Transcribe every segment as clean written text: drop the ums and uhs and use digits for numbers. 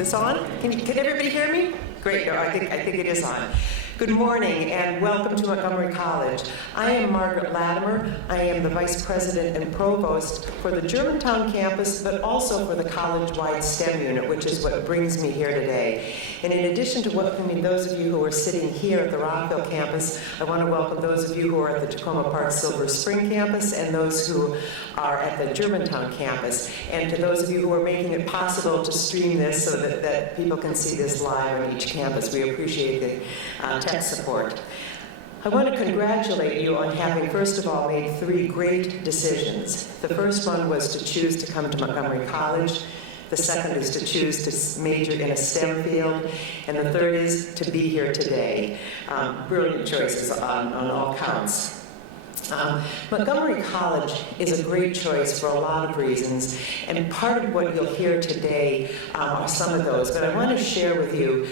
this on? Can everybody hear me? Great, no, I think it is on. Good morning and welcome to Montgomery College. I am Margaret Latimer. I am the Vice President and Provost for the Germantown campus, but also for the college-wide STEM unit, which is what brings me here today. And in addition to welcoming those of you who are sitting here at the Rockville campus, I want to welcome those of you who are at the Tacoma Park Silver Spring campus and those who are at the Germantown campus. And to those of you who are making it possible to stream this so that people can see this live on each campus. We appreciate the tech support. I want to congratulate you on having, first of all, made 3 great decisions. The first one was to choose to come to Montgomery College. The second is to choose to major in a STEM field. And the third is to be here today. Brilliant choices on all counts. Montgomery College is a great choice for a lot of reasons, and part of what you'll hear today are some of those. But I want to share with you,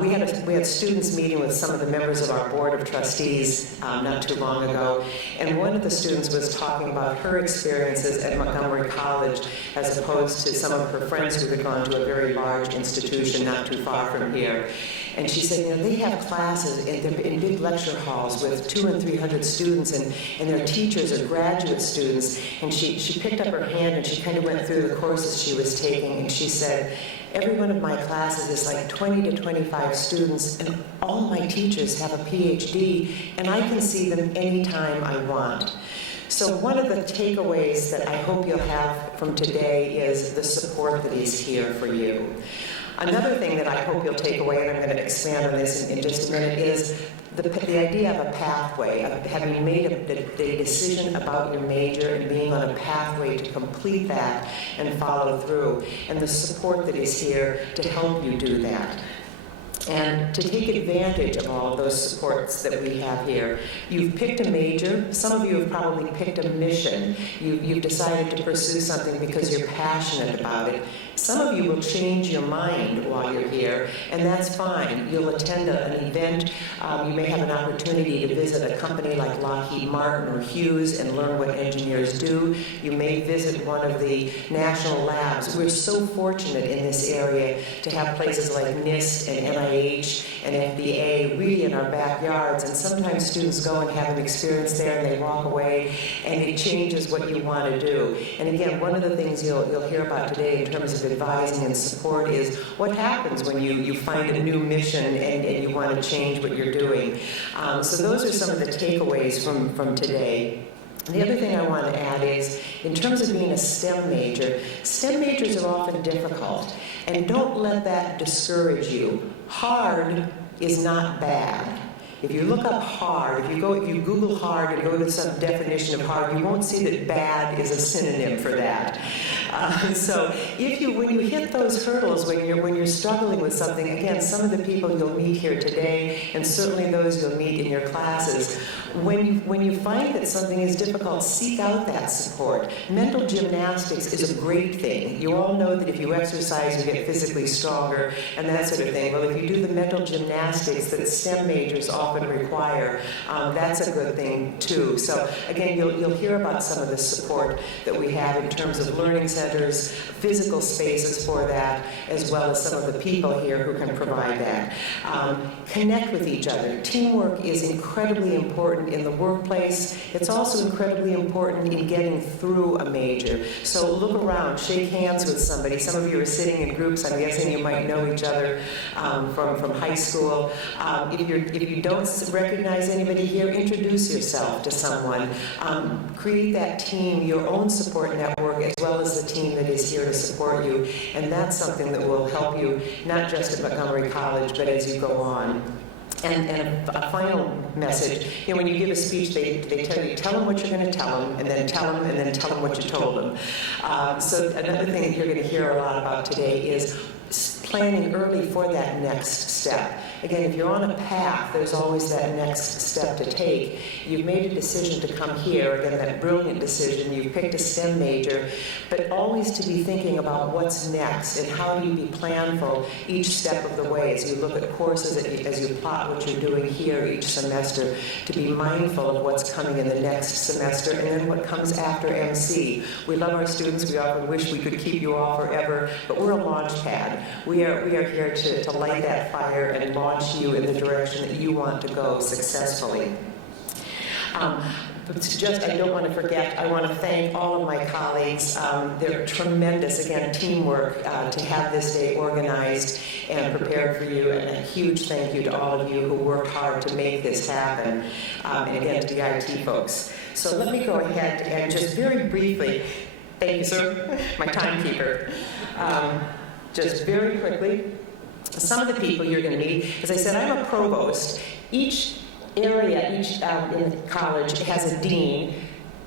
we had students meeting with some of the members of our Board of Trustees not too long ago, and one of the students was talking about her experiences at Montgomery College as opposed to some of her friends who had gone to a very large institution not too far from here. And she said, you know, they have classes in big lecture halls with 200 and 300 students, and their teachers are graduate students. And she picked up her hand and she kind of went through the courses she was taking, and she said, every one of my classes is like 20 to 25 students, and all my teachers have a PhD, and I can see them anytime I want. So one of the takeaways that I hope you'll have from today is the support that is here for you. Another thing that I hope you'll take away, and I'm going to expand on this in just a minute, is the idea of a pathway, of having made a decision about your major and being on a pathway to complete that and follow through, and the support that is here to help you do that. And to take advantage of all of those supports that we have here. You've picked a major. Some of you have probably picked a mission. You've decided to pursue something because you're passionate about it. Some of you will change your mind while you're here, and that's fine. You'll attend an event. You may have an opportunity to visit a company like Lockheed Martin or Hughes and learn what engineers do. You may visit one of the national labs. We're so fortunate in this area to have places like NIST and NIH and FBA really in our backyards, and sometimes students go and have an experience there and they walk away and it changes what you want to do. And again, one of the things you'll hear about today in terms of advising and support is what happens when you find a new mission and you want to change what you're doing. So those are some of the takeaways from today. The other thing I want to add is, in terms of being a STEM major, STEM majors are often difficult, and don't let that discourage you. Hard is not bad. If you look up hard, if you Google hard and go to some definition of hard, you won't see that bad is a synonym for that. So when you hit those hurdles, when you're struggling with something, again, some of the people you'll meet here today, and certainly those you'll meet in your classes, when you find that something is difficult, seek out that support. Mental gymnastics is a great thing. You all know that if you exercise, you get physically stronger and that sort of thing. Well, if you do the mental gymnastics that STEM majors often require, that's a good thing too. So again, you'll hear about some of the support that we have in terms of learning centers, physical spaces for that, as well as some of the people here who can provide that. Connect with each other. Teamwork is incredibly important in the workplace. It's also incredibly important in getting through a major. So look around, shake hands with somebody. Some of you are sitting in groups. I'm guessing you might know each other from high school. If you don't recognize anybody here, introduce yourself to someone. Create that team, your own support network, as well as the team that is here to support you. And that's something that will help you, not just at Montgomery College, but as you go on. And a final message, when you give a speech, they tell them what you're going to tell them, and then tell them what you told them. So another thing that you're going to hear a lot about today is planning early for that next step. again, if you're on a path, there's always that next step to take. You've made a decision to come here, again, that brilliant decision. You've picked a STEM major, but always to be thinking about what's next and how do you be planful each step of the way as you look at courses, as you plot what you're doing here each semester, to be mindful of what's coming in the next semester and then what comes after MC. We love our students. We often wish we could keep you all forever, but we're a launch pad. We are here to light that fire and launch you in the direction that you want to go successfully. But just, I don't want to forget, I want to thank all of my colleagues. They're tremendous, again, teamwork to have this day organized and prepared for you. And a huge thank you to all of you who worked hard to make this happen. And again, to the IT folks. So let me go ahead and just very briefly, thank you, sir, my timekeeper. Just very quickly, some of the people you're going to meet, as I said, I'm a provost. Each area, in the college has a dean.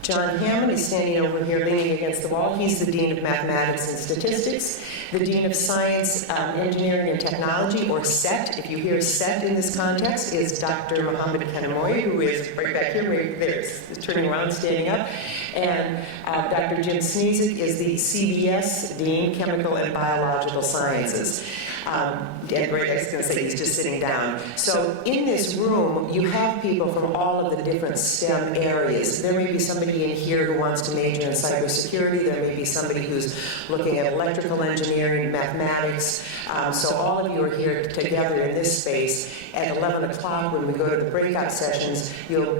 John Hammond is standing over here leaning against the wall. He's the Dean of Mathematics and Statistics. The Dean of Science, Engineering and Technology, or SET, if you hear SET in this context, is Dr. Mohammed Kanamoy, who is right back here, right there, turning around, standing up. And Dr. Jim Sneezik is the CBS Dean, Chemical and Biological Sciences. And right, I was going to say he's just sitting down. So in this room, you have people from all of the different STEM areas. There may be somebody in here who wants to major in cybersecurity. There may be somebody who's looking at electrical engineering, mathematics. So all of you are here together in this space. At 11 o'clock, when we go to the breakout sessions, you'll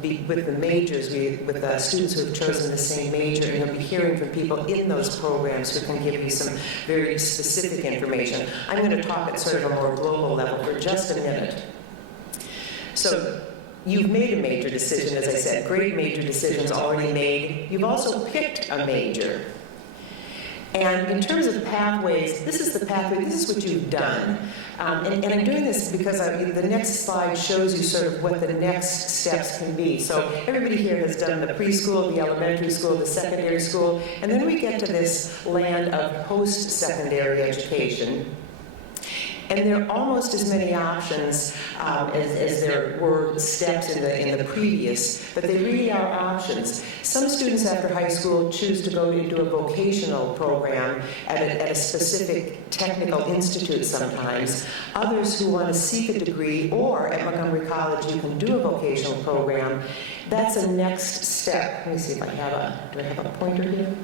be with the majors, with the students who have chosen the same major, and you'll be hearing from people in those programs who can give you some very specific information. I'm going to talk at sort of a more global level for just a minute. So you've made a major decision, as I said, great major decisions already made. You've also picked a major. And in terms of pathways, this is the pathway, this is what you've done. And I'm doing this because the next slide shows you sort of what the next steps can be. So everybody here has done the preschool, the elementary school, the secondary school, and then we get to this land of post-secondary education. And there are almost as many options as there were steps in the previous, but they really are options. Some students after high school choose to go into a vocational program at a specific technical institute sometimes. Others who want to seek a degree, or at Montgomery College you can do a vocational program. That's a next step. Let me see if I have do I have a pointer here?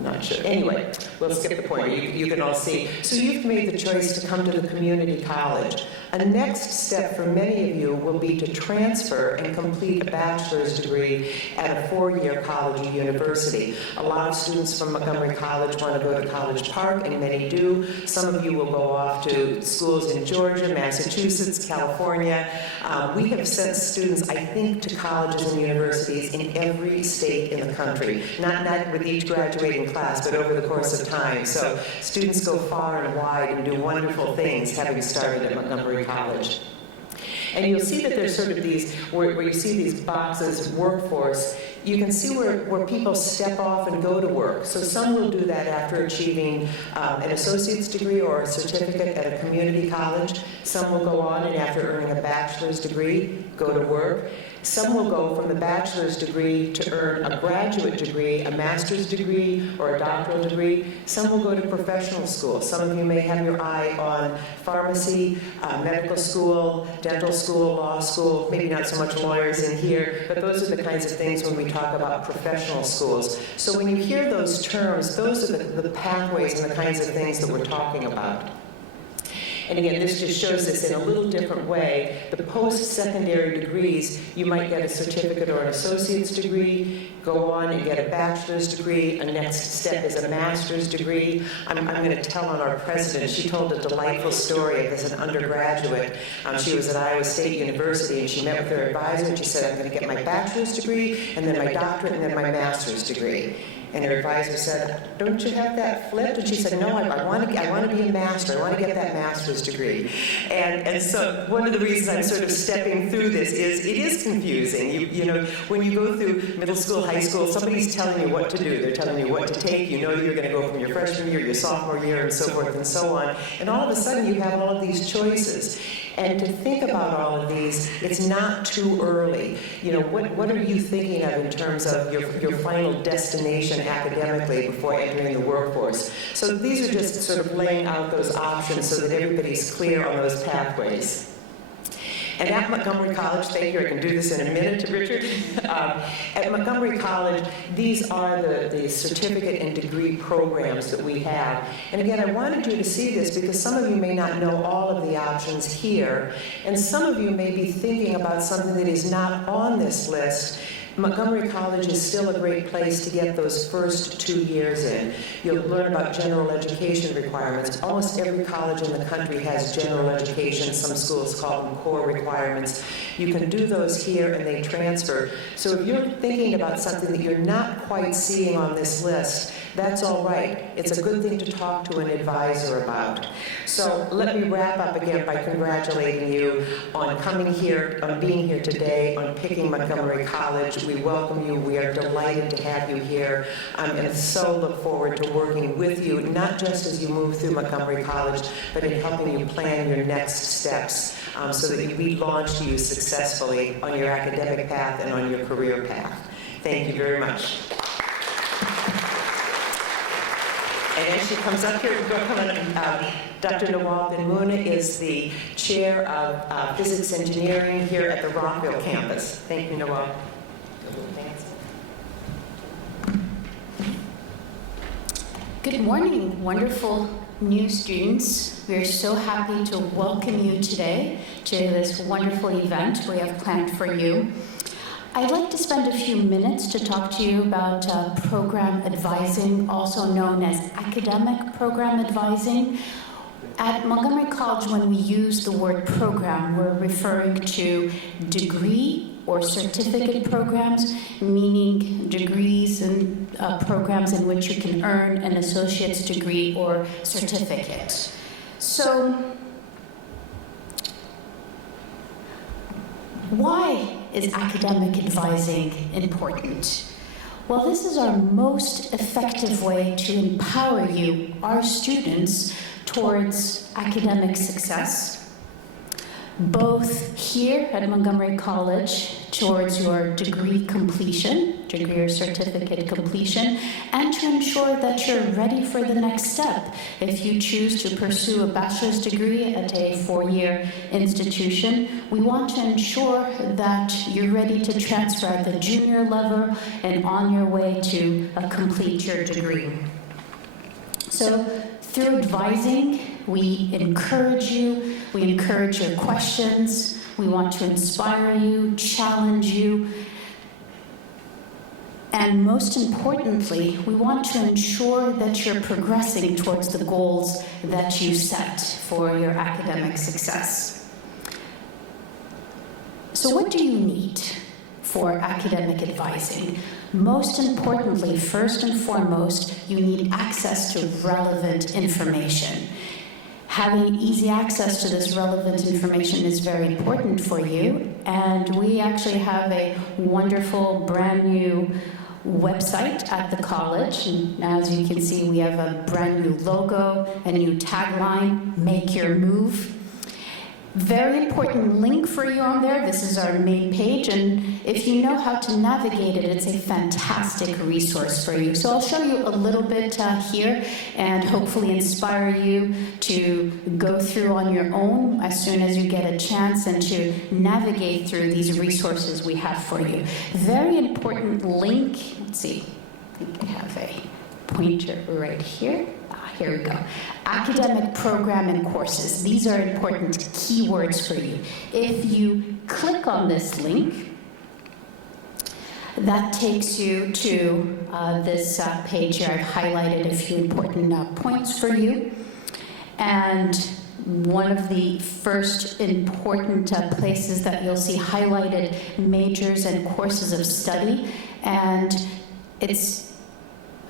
Not sure. Anyway, we'll skip the point. You can all see. So you've made the choice to come to the community college. A next step for many of you will be to transfer and complete a bachelor's degree at a 4-year college or university. A lot of students from Montgomery College want to go to College Park, and many do. Some of you will go off to schools in Georgia, Massachusetts, California. We have sent students, I think, to colleges and universities in every state in the country. Not with each graduating class, but over the course of time. So students go far and wide and do wonderful things having started at Montgomery College. And you'll see that there's sort of these, where you see these boxes, workforce, you can see where people step off and go to work. So some will do that after achieving an associate's degree or a certificate at a community college. Some will go on and after earning a bachelor's degree, go to work. Some will go from the bachelor's degree to earn a graduate degree, a master's degree, or a doctoral degree. Some will go to professional school. Some of you may have your eye on pharmacy, medical school, dental school, law school, maybe not so much lawyers in here, but those are the kinds of things when we talk about professional schools. So when you hear those terms, those are the pathways and the kinds of things that we're talking about. And again, this just shows this in a little different way. The post-secondary degrees, you might get a certificate or an associate's degree, go on and get a bachelor's degree. A next step is a master's degree. I'm going to tell on our president. She told a delightful story of as an undergraduate. She was at Iowa State University, and she met with her advisor, and she said, I'm going to get my bachelor's degree, and then my doctorate, and then my master's degree. And her advisor said, don't you have that flipped? And she said, no, I want to be a master. I want to get that master's degree. And so one of the reasons I'm sort of stepping through this is it is confusing. You know, when you go through middle school, high school, somebody's telling you what to do. They're telling you what to take. You know you're going to go from your freshman year, your sophomore year, and so forth and so on. And all of a sudden you have all of these choices. And to think about all of these, it's not too early. You know, what are you thinking of in terms of your final destination academically before entering the workforce? So these are just sort of laying out those options so that everybody's clear on those pathways. And at Montgomery College, thank you, I can do this in a minute, Richard. At Montgomery College, these are the certificate and degree programs that we have. And again, I wanted you to see this because some of you may not know all of the options here, and some of you may be thinking about something that is not on this list. Montgomery College is still a great place to get those first 2 years in. You'll learn about general education requirements. Almost every college in the country has general education. Some schools call them core requirements. You can do those here and they transfer. So if you're thinking about something that you're not quite seeing on this list, that's all right. It's a good thing to talk to an advisor about. So let me wrap up again by congratulating you on coming here, on being here today, on picking Montgomery College. We welcome you. We are delighted to have you here, and so look forward to working with you, not just as you move through Montgomery College, but in helping you plan your next steps so that we launch you successfully on your academic path and on your career path. Thank you very much. And as she comes up here, Dr. Nawal Ben-Mouna is the chair of physics engineering here at the Rockville campus. Thank you, Nawal. Good morning, wonderful new students. We are so happy to welcome you today to this wonderful event we have planned for you. I'd like to spend a few minutes to talk to you about program advising, also known as academic program advising. At Montgomery College, when we use the word program, we're referring to degree or certificate programs, meaning degrees and programs in which you can earn an associate's degree or certificate. So, why is academic advising important? Well, this is our most effective way to empower you, our students, towards academic success, both here at Montgomery College towards your degree completion, degree or certificate completion, and to ensure that you're ready for the next step. If you choose to pursue a bachelor's degree at a 4-year institution, we want to ensure that you're ready to transfer at the junior level and on your way to complete your degree. So through advising, we encourage you, we encourage your questions, we want to inspire you, challenge you, and most importantly, we want to ensure that you're progressing towards the goals that you set for your academic success. So what do you need for academic advising? Most importantly, first and foremost, you need access to relevant information. Having easy access to this relevant information is very important for you, and we actually have a wonderful brand new website at the college. And as you can see, we have a brand new logo, a new tagline, Make Your Move. Very important link for you on there. This is our main page, and if you know how to navigate it, it's a fantastic resource for you. So I'll show you a little bit here and hopefully inspire you to go through on your own as soon as you get a chance and to navigate through these resources we have for you. Very important link. Let's see. I think I have a pointer right here. Here we go. Academic program and courses. These are important keywords for you. If you click on this link, that takes you to this page here. I've highlighted a few important points for you. And one of the first important places that you'll see highlighted majors and courses of study. And it's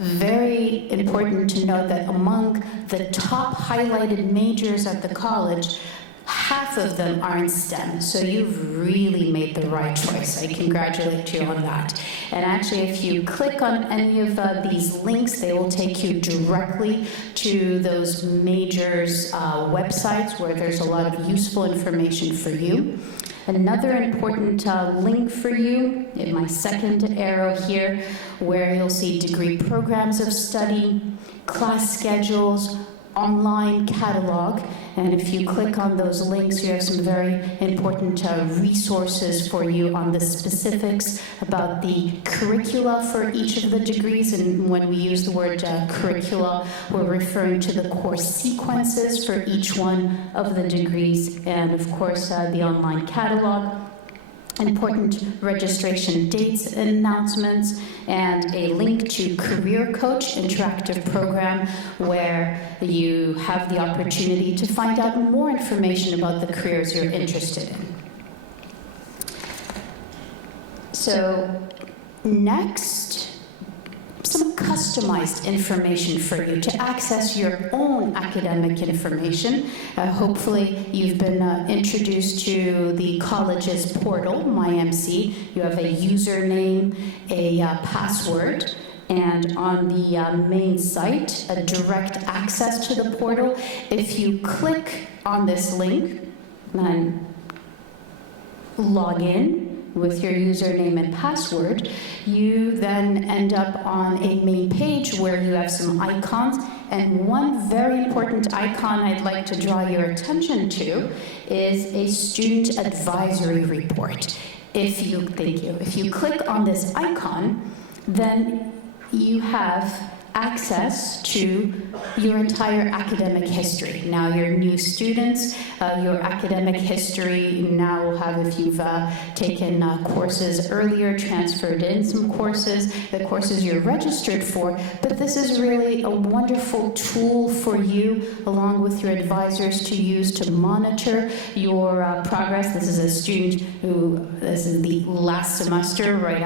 very important to note that among the top highlighted majors at the college, half of them are in STEM, so you've really made the right choice. I congratulate you on that. And actually, if you click on any of these links, they will take you directly to those majors' websites where there's a lot of useful information for you. Another important link for you, in my second arrow here, where you'll see degree programs of study, class schedules, online catalog, and if you click on those links, you have some very important resources for you on the specifics about the curricula for each of the degrees. And when we use the word curricula, we're referring to the course sequences for each one of the degrees, and of course the online catalog, important registration dates and announcements, and a link to Career Coach interactive program where you have the opportunity to find out more information about the careers you're interested in. So next, some customized information for you to access your own academic information. Hopefully you've been introduced to the college's portal, MyMC. You have a username, a password, and on the main site, a direct access to the portal. If you click on this link and log in with your username and password, you then end up on a main page where you have some icons, and one very important icon I'd like to draw your attention to is a student advisory report. If you click on this icon, then you have access to your entire academic history. Now, your new students, your academic history now will have, if you've taken courses earlier, transferred in some courses, the courses you're registered for, but this is really a wonderful tool for you, along with your advisors, to use to monitor your progress. This is a student who, this is the last semester, right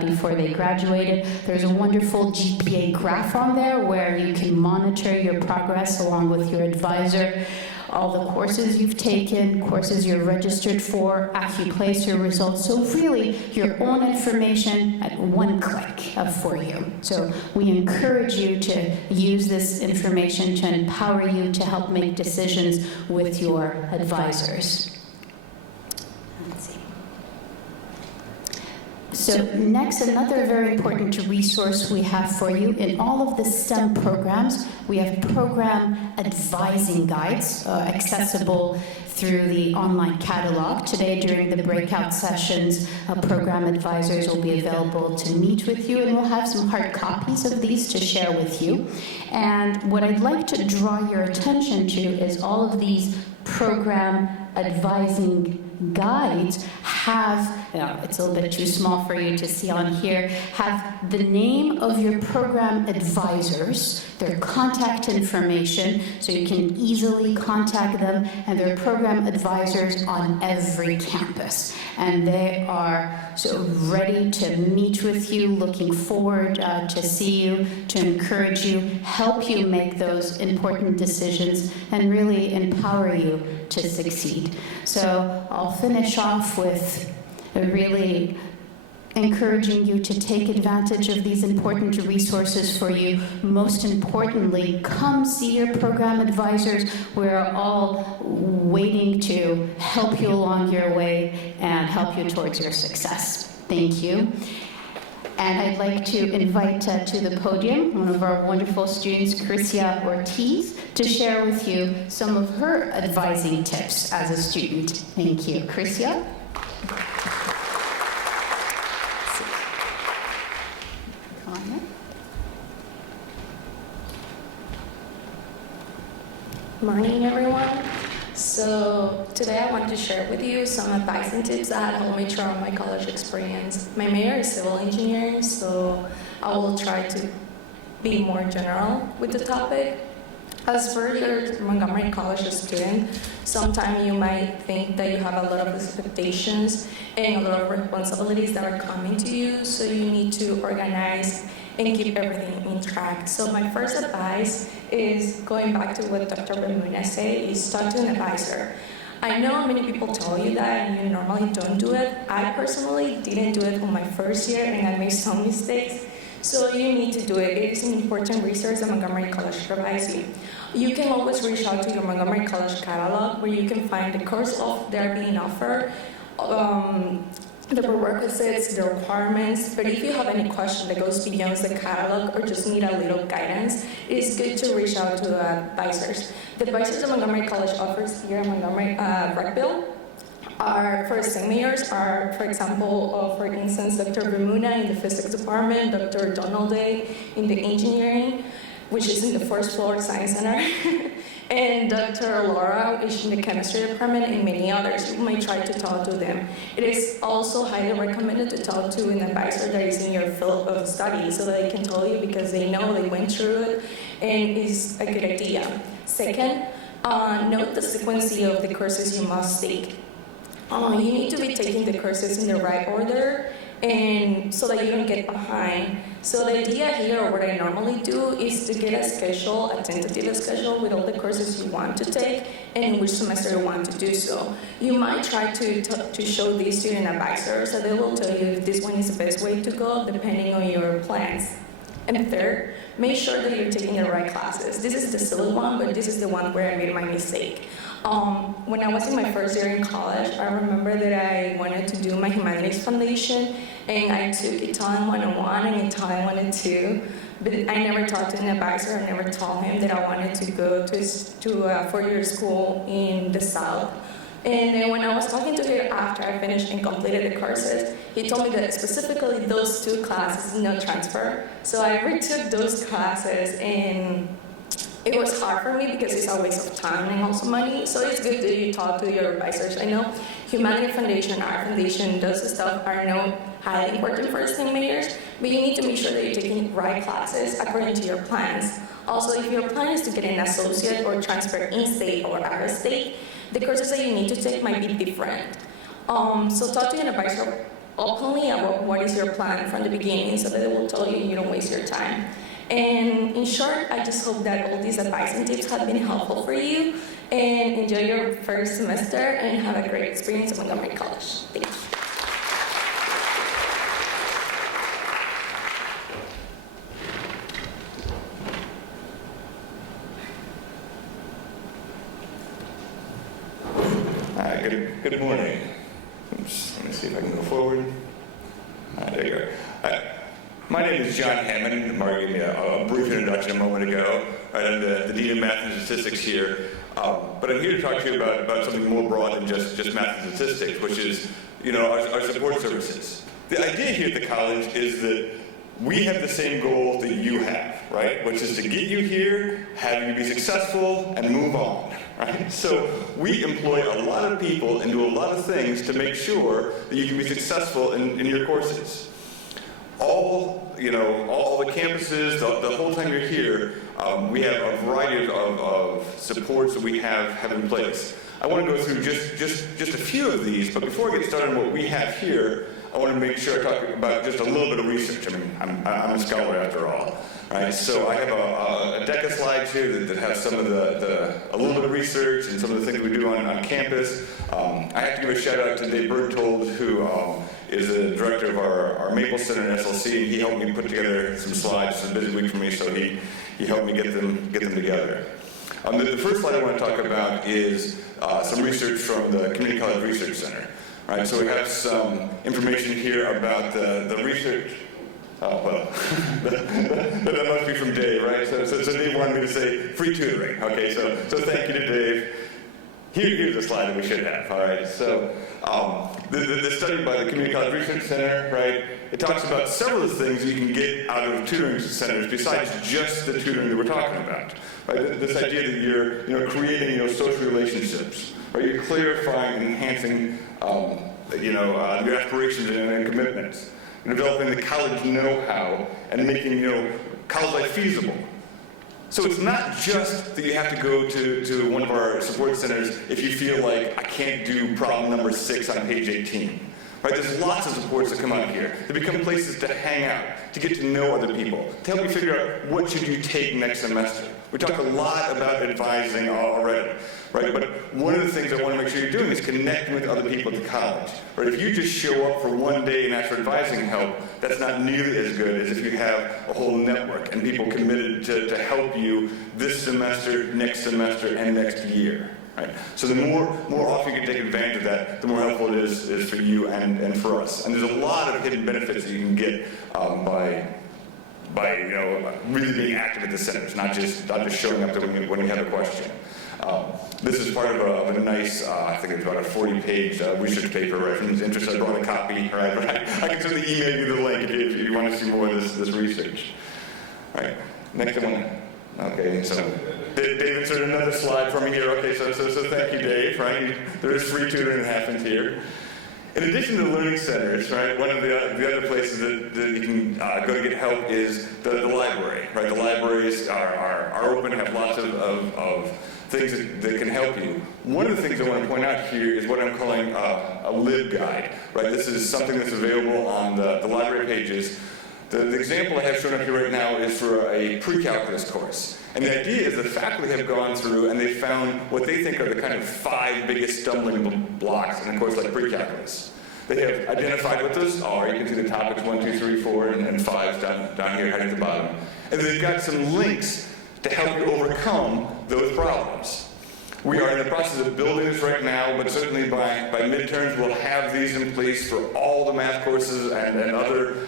before they graduated. There's a wonderful GPA graph on there where you can monitor your progress along with your advisor, all the courses you've taken, courses you're registered for, AccuPlacer results. So really, your own information at one click for you. So we encourage you to use this information to empower you to help make decisions with your advisors. So next, another very important resource we have for you in all of the STEM programs, we have program advising guides accessible through the online catalog. Today, during the breakout sessions, program advisors will be available to meet with you, and we'll have some hard copies of these to share with you. And what I'd like to draw your attention to is all of these program advising guides have, it's a little bit too small for you to see on here, have the name of your program advisors, their contact information, so you can easily contact them, and their program advisors on every campus. And they are so ready to meet with you, looking forward to see you, to encourage you, help you make those important decisions, and really empower you to succeed. So I'll finish off with really encouraging you to take advantage of these important resources for you. Most importantly, come see your program advisors. We're all waiting to help you along your way and help you towards your success. Thank you. And I'd like to invite to the podium one of our wonderful students, Chrisia Ortiz, to share with you some of her advising tips as a student. Thank you. Chrisia? Come on in. Morning, everyone. So today I wanted to share with you some advice and tips that helped me throughout my college experience. My major is civil engineering, so I will try to be more general with the topic. As for your Montgomery College student, sometimes you might think that you have a lot of expectations and a lot of responsibilities that are coming to you, so you need to organize and keep everything in track. So my first advice is going back to what Dr. Bermuna said, is talk to an advisor. I know many people tell you that and you normally don't do it. I personally didn't do it on my first year and I made some mistakes. So you need to do it. It is an important resource that Montgomery College provides you. You can always reach out to your Montgomery College catalog where you can find the course that are being offered, the prerequisites, the requirements. But if you have any question that goes beyond the catalog or just need a little guidance, it is good to reach out to advisors. The advisors that Montgomery College offers here in Rockville are for St. Mayors are, for example, for instance, Dr. Bermuna in the physics department, Dr. Donald Day in the engineering, which is in the first floor science center, and Dr. Laura is in the chemistry department, and many others. You might try to talk to them. It is also highly recommended to talk to an advisor that is in your field of study so that they can tell you because they know they went through it and it's a good idea. Second, note the sequence of the courses you must take. You need to be taking the courses in the right order and so that you don't get behind. So the idea here, or what I normally do, is to get a schedule, a tentative schedule with all the courses you want to take and in which semester you want to do so. You might try to show this to an advisor so they will tell you if this one is the best way to go depending on your plans. And third, make sure that you're taking the right classes. This is the silly one, but this is the one where I made my mistake. When I was in my first year in college, I remember that I wanted to do my humanities foundation, and I took Italian 101 and Italian 102, but I never talked to an advisor. I never told him that I wanted to go to a four-year school in the South. And then when I was talking to him after I finished and completed the courses, he told me that specifically those two classes no transfer. So I retook those classes, and it was hard for me because it's a waste of time and also money. So it's good that you talk to your advisors. I know Humanity Foundation, our foundation, those stuff are highly important for St. Mayors, but you need to make sure that you're taking the right classes according to your plans. Also, if your plan is to get an associate or transfer in-state or out-of-state, the courses that you need to take might be different. So talk to an advisor openly about what is your plan from the beginning so that they will tell you and you don't waste your time. And in short, I just hope that all these advice and tips have been helpful for you, and enjoy your first semester and have a great experience at Montgomery College. Thank you. Good morning. Oops, let me see if I can go forward. There you go. My name is John Hammond. Mark gave me a brief introduction a moment ago. I'm the Dean of Math and Statistics here. But I'm here to talk to you about something more broad than just math and statistics, which is, our support services. The idea here at the college is that we have the same goal that you have, right? Which is to get you here, have you be successful, and move on, right? So we employ a lot of people and do a lot of things to make sure that you can be successful in your courses. All the campuses, the whole time you're here, we have a variety of supports that we have in place. I want to go through just a few of these, but before I get started on what we have here, I want to make sure I talk about just a little bit of research. I mean, I'm a scholar after all, right? So I have a deck of slides here that have some of a little bit of research and some of the things we do on campus. I have to give a shout out to Dave Berthold, who is the director of our Maple Center in SLC, and he helped me put together some slides. It's a busy week for me, so he helped me get them together. The first slide I want to talk about is some research from the Community College Research Center. Right, so we have some information here about the research. Oh, well, that must be from Dave, right? So Dave wanted me to say free tutoring. Okay, so thank you to Dave. Here's a slide that we should have, all right? So the study by the Community College Research Center, right, it talks about several of the things you can get out of tutoring centers besides just the tutoring that we're talking about. Right? This idea that you're creating social relationships, right? You're clarifying and enhancing your aspirations and commitments, and developing the college know-how and making college life feasible. So it's not just that you have to go to one of our support centers if you feel like I can't do problem number 6 on page 18. right? There's lots of supports that come out here. They become places to hang out, to get to know other people, to help you figure out what should you take next semester. We talk a lot about advising already, right? But one of the things I want to make sure you're doing is connecting with other people at the college, right? If you just show up for one day and ask for advising help, that's not nearly as good as if you have a whole network and people committed to help you this semester, next semester, and next year. Right? So the more often you can take advantage of that, the more helpful it is for you and for us. And there's a lot of hidden benefits that you can get by really being active at the centers, not just showing up when you have a question. This is part of a nice, I think it's about a 40-page research paper, right? If anyone's interested, I brought a copy, right? I can certainly email you the link if you want to see more of this research. All right, next one. Okay, so Dave inserted another slide for me here. Okay, so thank you, Dave, right? There is free tutoring that happens here. In addition to the learning centers, right, one of the other places that you can go to get help is the library, right? The libraries are open, have lots of things that can help you. One of the things I want to point out here is what I'm calling a LibGuide, right? This is something that's available on the library pages. The example I have shown up here right now is for a pre-calculus course. And the idea is the faculty have gone through and they found what they think are the kind of 5 biggest stumbling blocks in a course like pre-calculus. They have identified what those are. You can see the topics 1, 2, 3, 4, and 5 down here, heading at the bottom. And they've got some links to help you overcome those problems. We are in the process of building this right now, but certainly by midterms we'll have these in place for all the math courses and other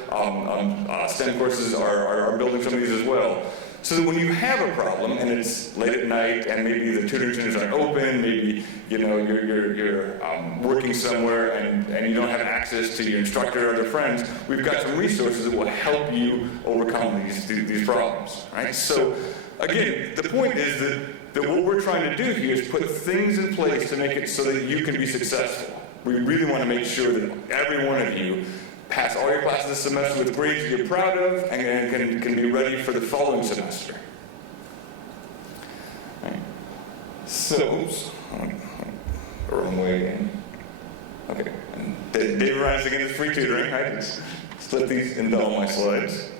STEM courses are building some of these as well. So that when you have a problem and it's late at night and maybe the tutoring centers aren't open, maybe you're working somewhere and you don't have access to your instructor or other friends, we've got some resources that will help you overcome these problems, right? So again, the point is that what we're trying to do here is put things in place to make it so that you can be successful. We really want to make sure that every one of you pass all your classes this semester with grades you're proud of and can be ready for the following semester. Right. So, wrong way again. Okay. And Dave Ryan's again is free tutoring. I just split these into all my slides.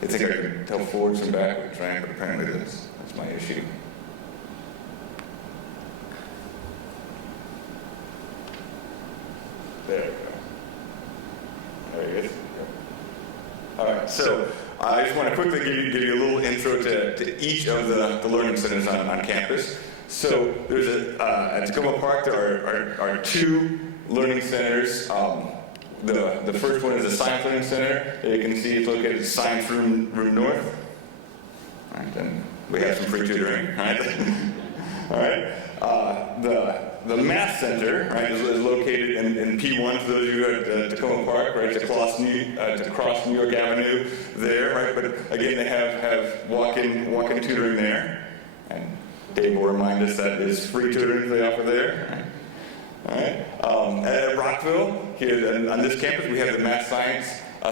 I think I can tell forwards and backwards, right? But apparently that's my issue. There we go. There you go. All right, so I just want to quickly give you a little intro to each of the learning centers on campus. So there's at Tacoma Park, there are 2 learning centers. The first one is the Science Learning Center. You can see it's located at Science Room North. All right, then we have some free tutoring. Right? All right. The Math Center, right, is located in P1 for those of you at Tacoma Park, right, to cross New York Avenue there, right. But again, they have walk-in tutoring there, and Dave will remind us that is free tutoring they offer there. Right? All right. At Rockville, here on this campus, we have the Math Science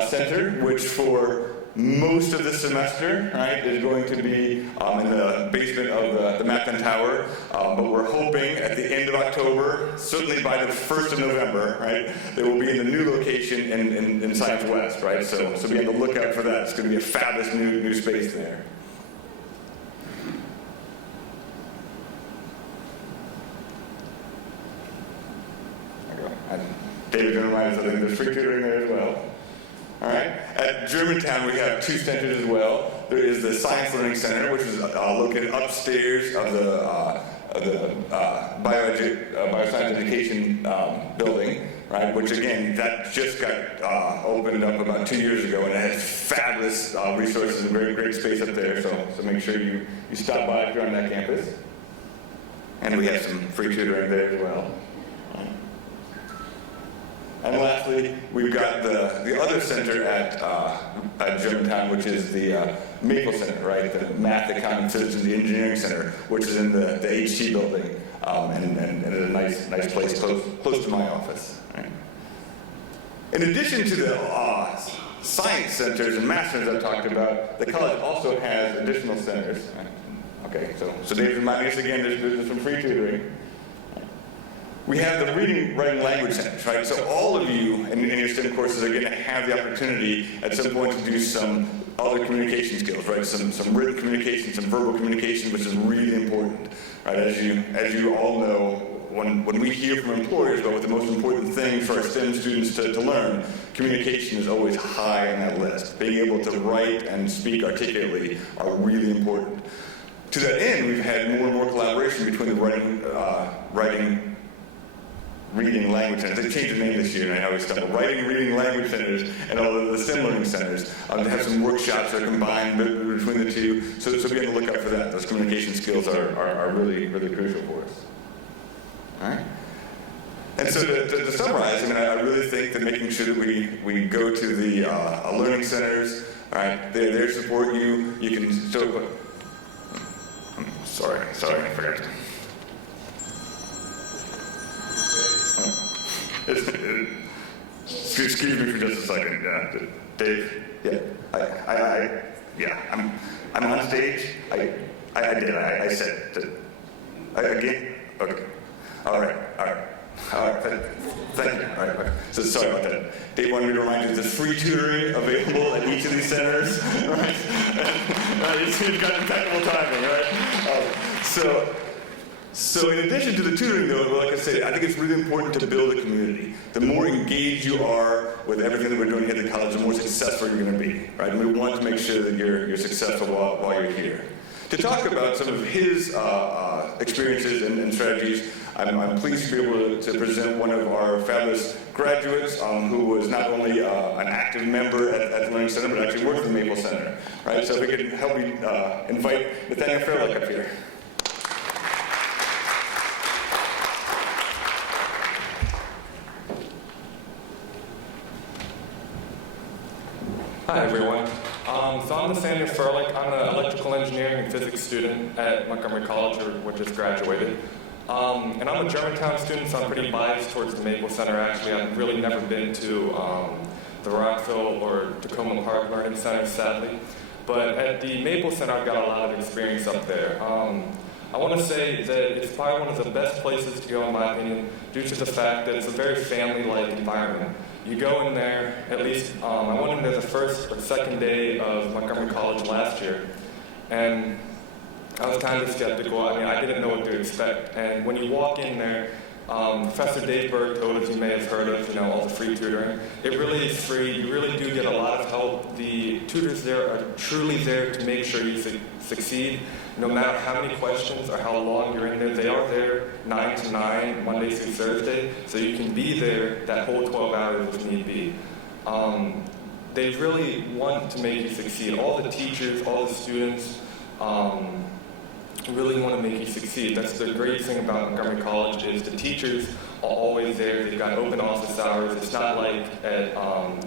Center, which for most of the semester, right, is going to be in the basement of the Math Tower. But we're hoping at the end of October, certainly by the 1st of November, right, they will be in the new location in Science West, right? So be on the lookout for that. It's going to be a fabulous new space there. David's going to remind us that there's free tutoring there as well. All right. At Germantown, we have 2 centers as well. There is the Science Learning Center, which is located upstairs of the Bioscience Education building, right? Which again, that just got opened up about 2 years ago, and it has fabulous resources and great space up there. So make sure you stop by if you're on that campus. And we have some free tutoring there as well. And lastly, we've got the other center at Germantown, which is the Maple Center, right? The Math, Accounting, Physics, and the Engineering Center, which is in the HT building, and is a nice place close to my office. Right? In addition to the science centers and math centers I talked about, the college also has additional centers. Right? Okay, so Dave's reminding us again, there's some free tutoring. We have the reading, writing, language centers, right? So all of you in your STEM courses are going to have the opportunity at some point to do some other communication skills, right? Some written communication, some verbal communication, which is really important, right? As you all know, when we hear from employers about what the most important thing for our STEM students to learn, communication is always high on that list. Being able to write and speak articulately are really important. To that end, we've had more and more collaboration between the writing, reading, language centers. They changed the name this year, and I always stumble. Writing, reading, language centers, and all of the STEM learning centers. They have some workshops that are combined between the two, so be on the lookout for that. Those communication skills are really, really crucial for us. All right? And so to summarize, I mean, I really think that making sure that we go to the learning centers, all right, they're there to support you. You can still... Sorry, I forgot. Excuse me for just a second, Dave. Yeah, I'm on stage. I said it. Again? Okay. All right. Thank you. All right. So sorry about that. Dave wanted me to remind you there's free tutoring available at each of these centers. Right? You've got impeccable timing, right? So in addition to the tutoring, though, like I say, I think it's really important to build a community. The more engaged you are with everything that we're doing here at the college, the more successful you're going to be, right? And we want to make sure that you're successful while you're here. To talk about some of his experiences and strategies, I'm pleased to be able to present one of our fabulous graduates who was not only an active member at the Learning Center, but actually worked at the Maple Center, right? So if we could help me invite Nathaniel Fairlick up here. Hi everyone. So I'm Nathaniel Fairlick. I'm an electrical engineering and physics student at Montgomery College, which just graduated. And I'm a Germantown student, so I'm pretty biased towards the Maple Center. Actually, I've really never been to the Rockville or Tacoma Park Learning Center, sadly. But at the Maple Center, I've got a lot of experience up there. I want to say that it's probably one of the best places to go, in my opinion, due to the fact that it's a very family-like environment. You go in there, at least, I went in there the first or second day of Montgomery College last year, and I was kind of skeptical. I mean, I didn't know what to expect. And when you walk in there, Professor Dave Berg told us, you may have heard of, all the free tutoring. It really is free. You really do get a lot of help. The tutors there are truly there to make sure you succeed. No matter how many questions or how long you're in there, they are there 9 to 9, Monday through Thursday, so you can be there that whole 12 hours if need be. They really want to make you succeed. All the teachers, all the students really want to make you succeed. That's the great thing about Montgomery College is the teachers are always there. They've got open office hours. It's not like at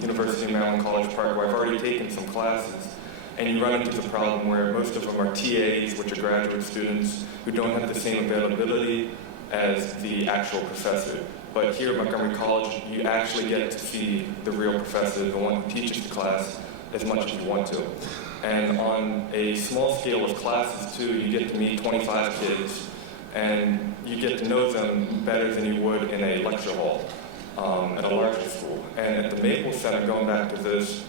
University of Maryland College Park where I've already taken some classes. And you run into the problem where most of them are TAs, which are graduate students, who don't have the same availability as the actual professor. But here at Montgomery College, you actually get to see the real professor, the one who teaches the class, as much as you want to. And on a small scale of classes, too, you get to meet 25 kids, and you get to know them better than you would in a lecture hall at a larger school. And at the Maple Center, going back to this,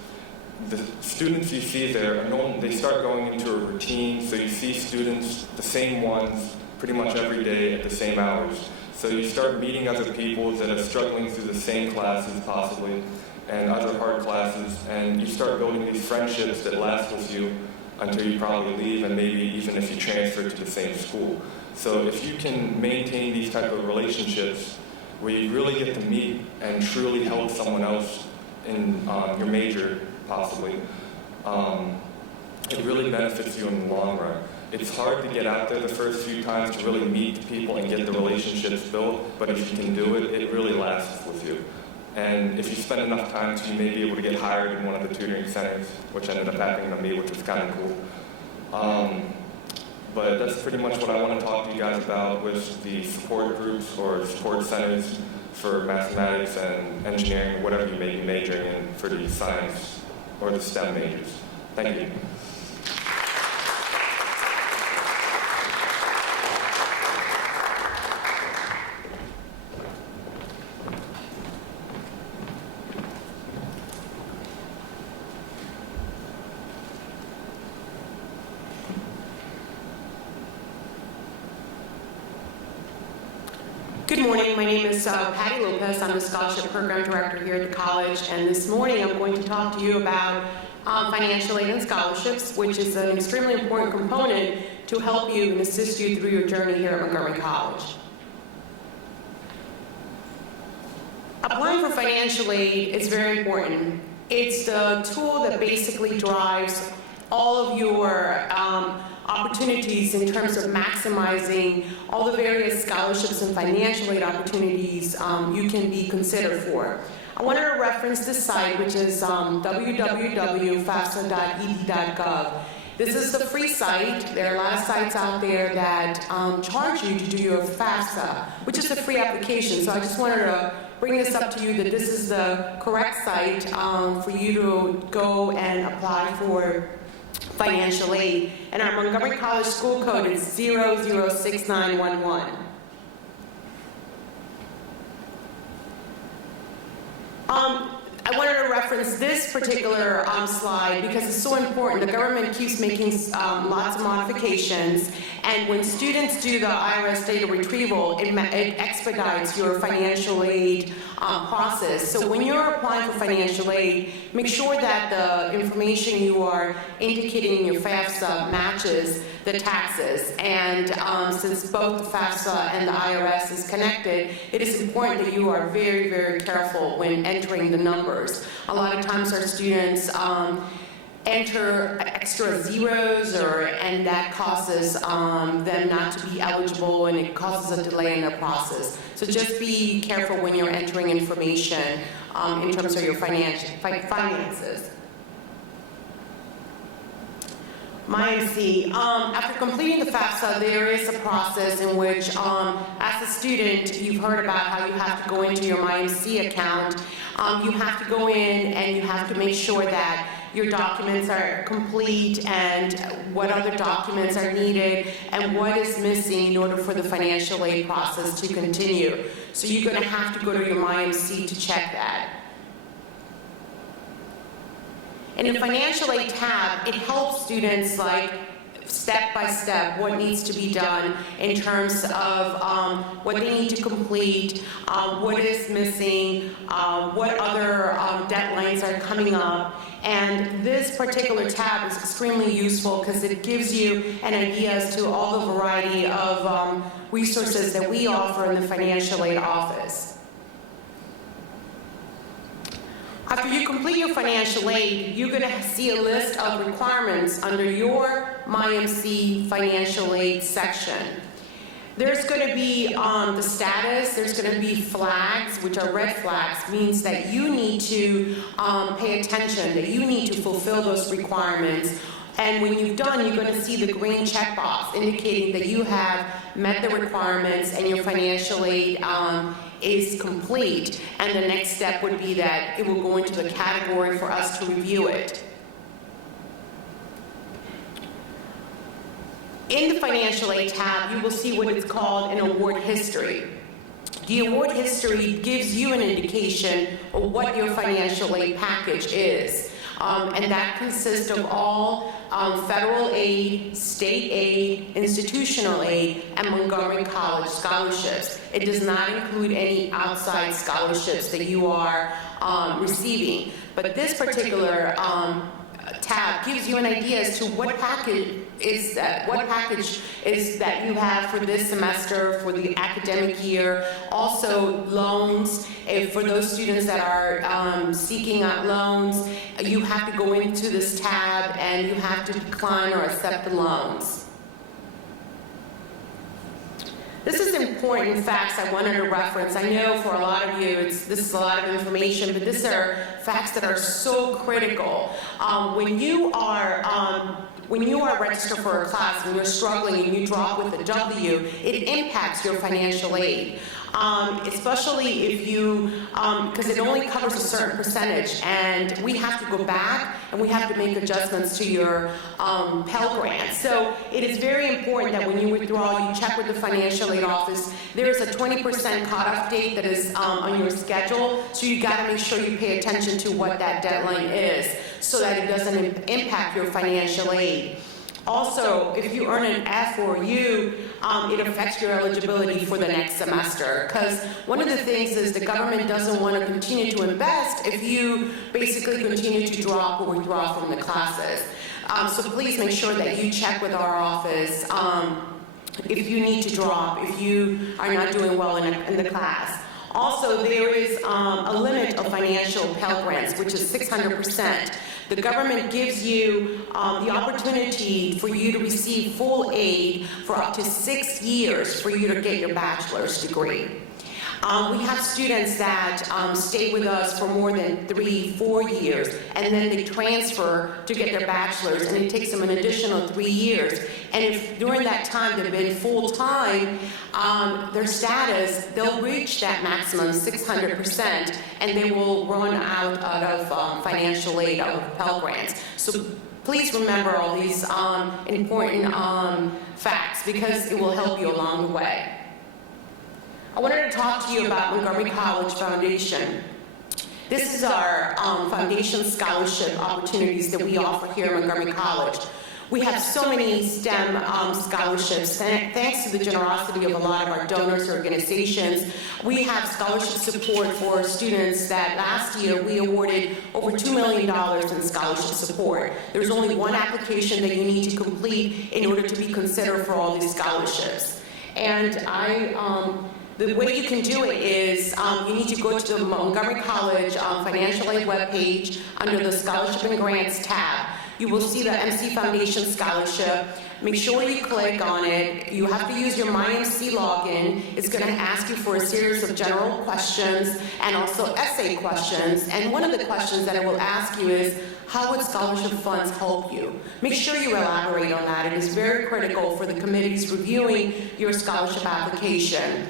the students you see there, they start going into a routine, so you see students, the same ones, pretty much every day at the same hours. So you start meeting other people that are struggling through the same classes, possibly, and other hard classes, and you start building these friendships that last with you until you probably leave, and maybe even if you transfer to the same school. So if you can maintain these type of relationships where you really get to meet and truly help someone else in your major, possibly, it really benefits you in the long run. It's hard to get out there the first few times to really meet people and get the relationships built, but if you can do it, it really lasts with you. And if you spend enough time, you may be able to get hired in one of the tutoring centers, which ended up happening to me, which was kind of cool. But that's pretty much what I want to talk to you guys about with the support groups or support centers for mathematics and engineering, whatever you may be majoring in for the science or the STEM majors. Thank you. Good morning. My name is Patty Lopez. I'm the Scholarship Program Director here at the college, and this morning I'm going to talk to you about financial aid and scholarships, which is an extremely important component to help you and assist you through your journey here at Montgomery College. Applying for financial aid is very important. It's the tool that basically drives all of your opportunities in terms of maximizing all the various scholarships and financial aid opportunities you can be considered for. I wanted to reference this site, which is www.fafsa.ed.gov. This is the free site. There are a lot of sites out there that charge you to do your FAFSA, which is a free application. So I just wanted to bring this up to you that this is the correct site for you to go and apply for financial aid. And our Montgomery College school code is 006911. I wanted to reference this particular slide because it's so important. The government keeps making lots of modifications, and when students do the IRS data retrieval, it expedites your financial aid process. So when you're applying for financial aid, make sure that the information you are indicating in your FAFSA matches the taxes. And since both the FAFSA and the IRS is connected, it is important that you are very, very careful when entering the numbers. A lot of times our students enter extra zeros, and that causes them not to be eligible, and it causes a delay in their process. So just be careful when you're entering information in terms of your finances. MyMC. After completing the FAFSA, there is a process in which, as a student, you've heard about how you have to go into your MyMC account. You have to go in and you have to make sure that your documents are complete and what other documents are needed and what is missing in order for the financial aid process to continue. So you're going to have to go to your MyMC to check that. In the financial aid tab, it helps students like step by step what needs to be done in terms of what they need to complete, what is missing, what other deadlines are coming up. And this particular tab is extremely useful because it gives you an idea as to all the variety of resources that we offer in the financial aid office. After you complete your financial aid, you're going to see a list of requirements under your MyMC financial aid section. There's going to be the status, there's going to be flags, which are red flags, means that you need to pay attention, that you need to fulfill those requirements. And when you've done, you're going to see the green checkbox indicating that you have met the requirements and your financial aid is complete. And the next step would be that it will go into the category for us to review it. In the financial aid tab, you will see what is called an award history. The award history gives you an indication of what your financial aid package is. And that consists of all federal aid, state aid, institutional aid, and Montgomery College scholarships. It does not include any outside scholarships that you are receiving. But this particular tab gives you an idea as to what package is that you have for this semester, for the academic year. Also loans, for those students that are seeking out loans, you have to go into this tab and you have to decline or accept the loans. This is important facts I wanted to reference. I know for a lot of you, this is a lot of information, but these are facts that are so critical. When you are registered for a class and you're struggling and you drop with a W, it impacts your financial aid. Especially if you, because it only covers a certain percentage, and we have to go back and we have to make adjustments to your Pell Grant. So it is very important that when you withdraw, you check with the financial aid office. There is a 20% cutoff date that is on your schedule, so you got to make sure you pay attention to what that deadline is so that it doesn't impact your financial aid. Also, if you earn an F or a U, it affects your eligibility for the next semester. Because one of the things is the government doesn't want to continue to invest if you basically continue to drop or withdraw from the classes. So please make sure that you check with our office if you need to drop, if you are not doing well in the class. Also, there is a limit of financial Pell Grants, which is 600%. The government gives you the opportunity for you to receive full aid for up to 6 years for you to get your bachelor's degree. We have students that stay with us for more than 3-4 years, and then they transfer to get their bachelor's, and it takes them an additional 3 years. And if during that time they've been full-time, their status, they'll reach that maximum 600%, and they will run out of financial aid, out of Pell Grants. So please remember all these important facts, because it will help you along the way. I wanted to talk to you about Montgomery College Foundation. This is our foundation scholarship opportunities that we offer here at Montgomery College. We have so many STEM scholarships, thanks to the generosity of a lot of our donors organizations. We have scholarship support for students that last year we awarded over $2 million in scholarship support. There's only one application that you need to complete in order to be considered for all these scholarships. And the way you can do it is you need to go to the Montgomery College financial aid webpage under the Scholarship and Grants tab. You will see the MC Foundation Scholarship. Make sure you click on it. You have to use your MyMC login. It's going to ask you for a series of general questions and also essay questions. And one of the questions that it will ask you is, how would scholarship funds help you? Make sure you elaborate on that. It is very critical for the committees reviewing your scholarship application.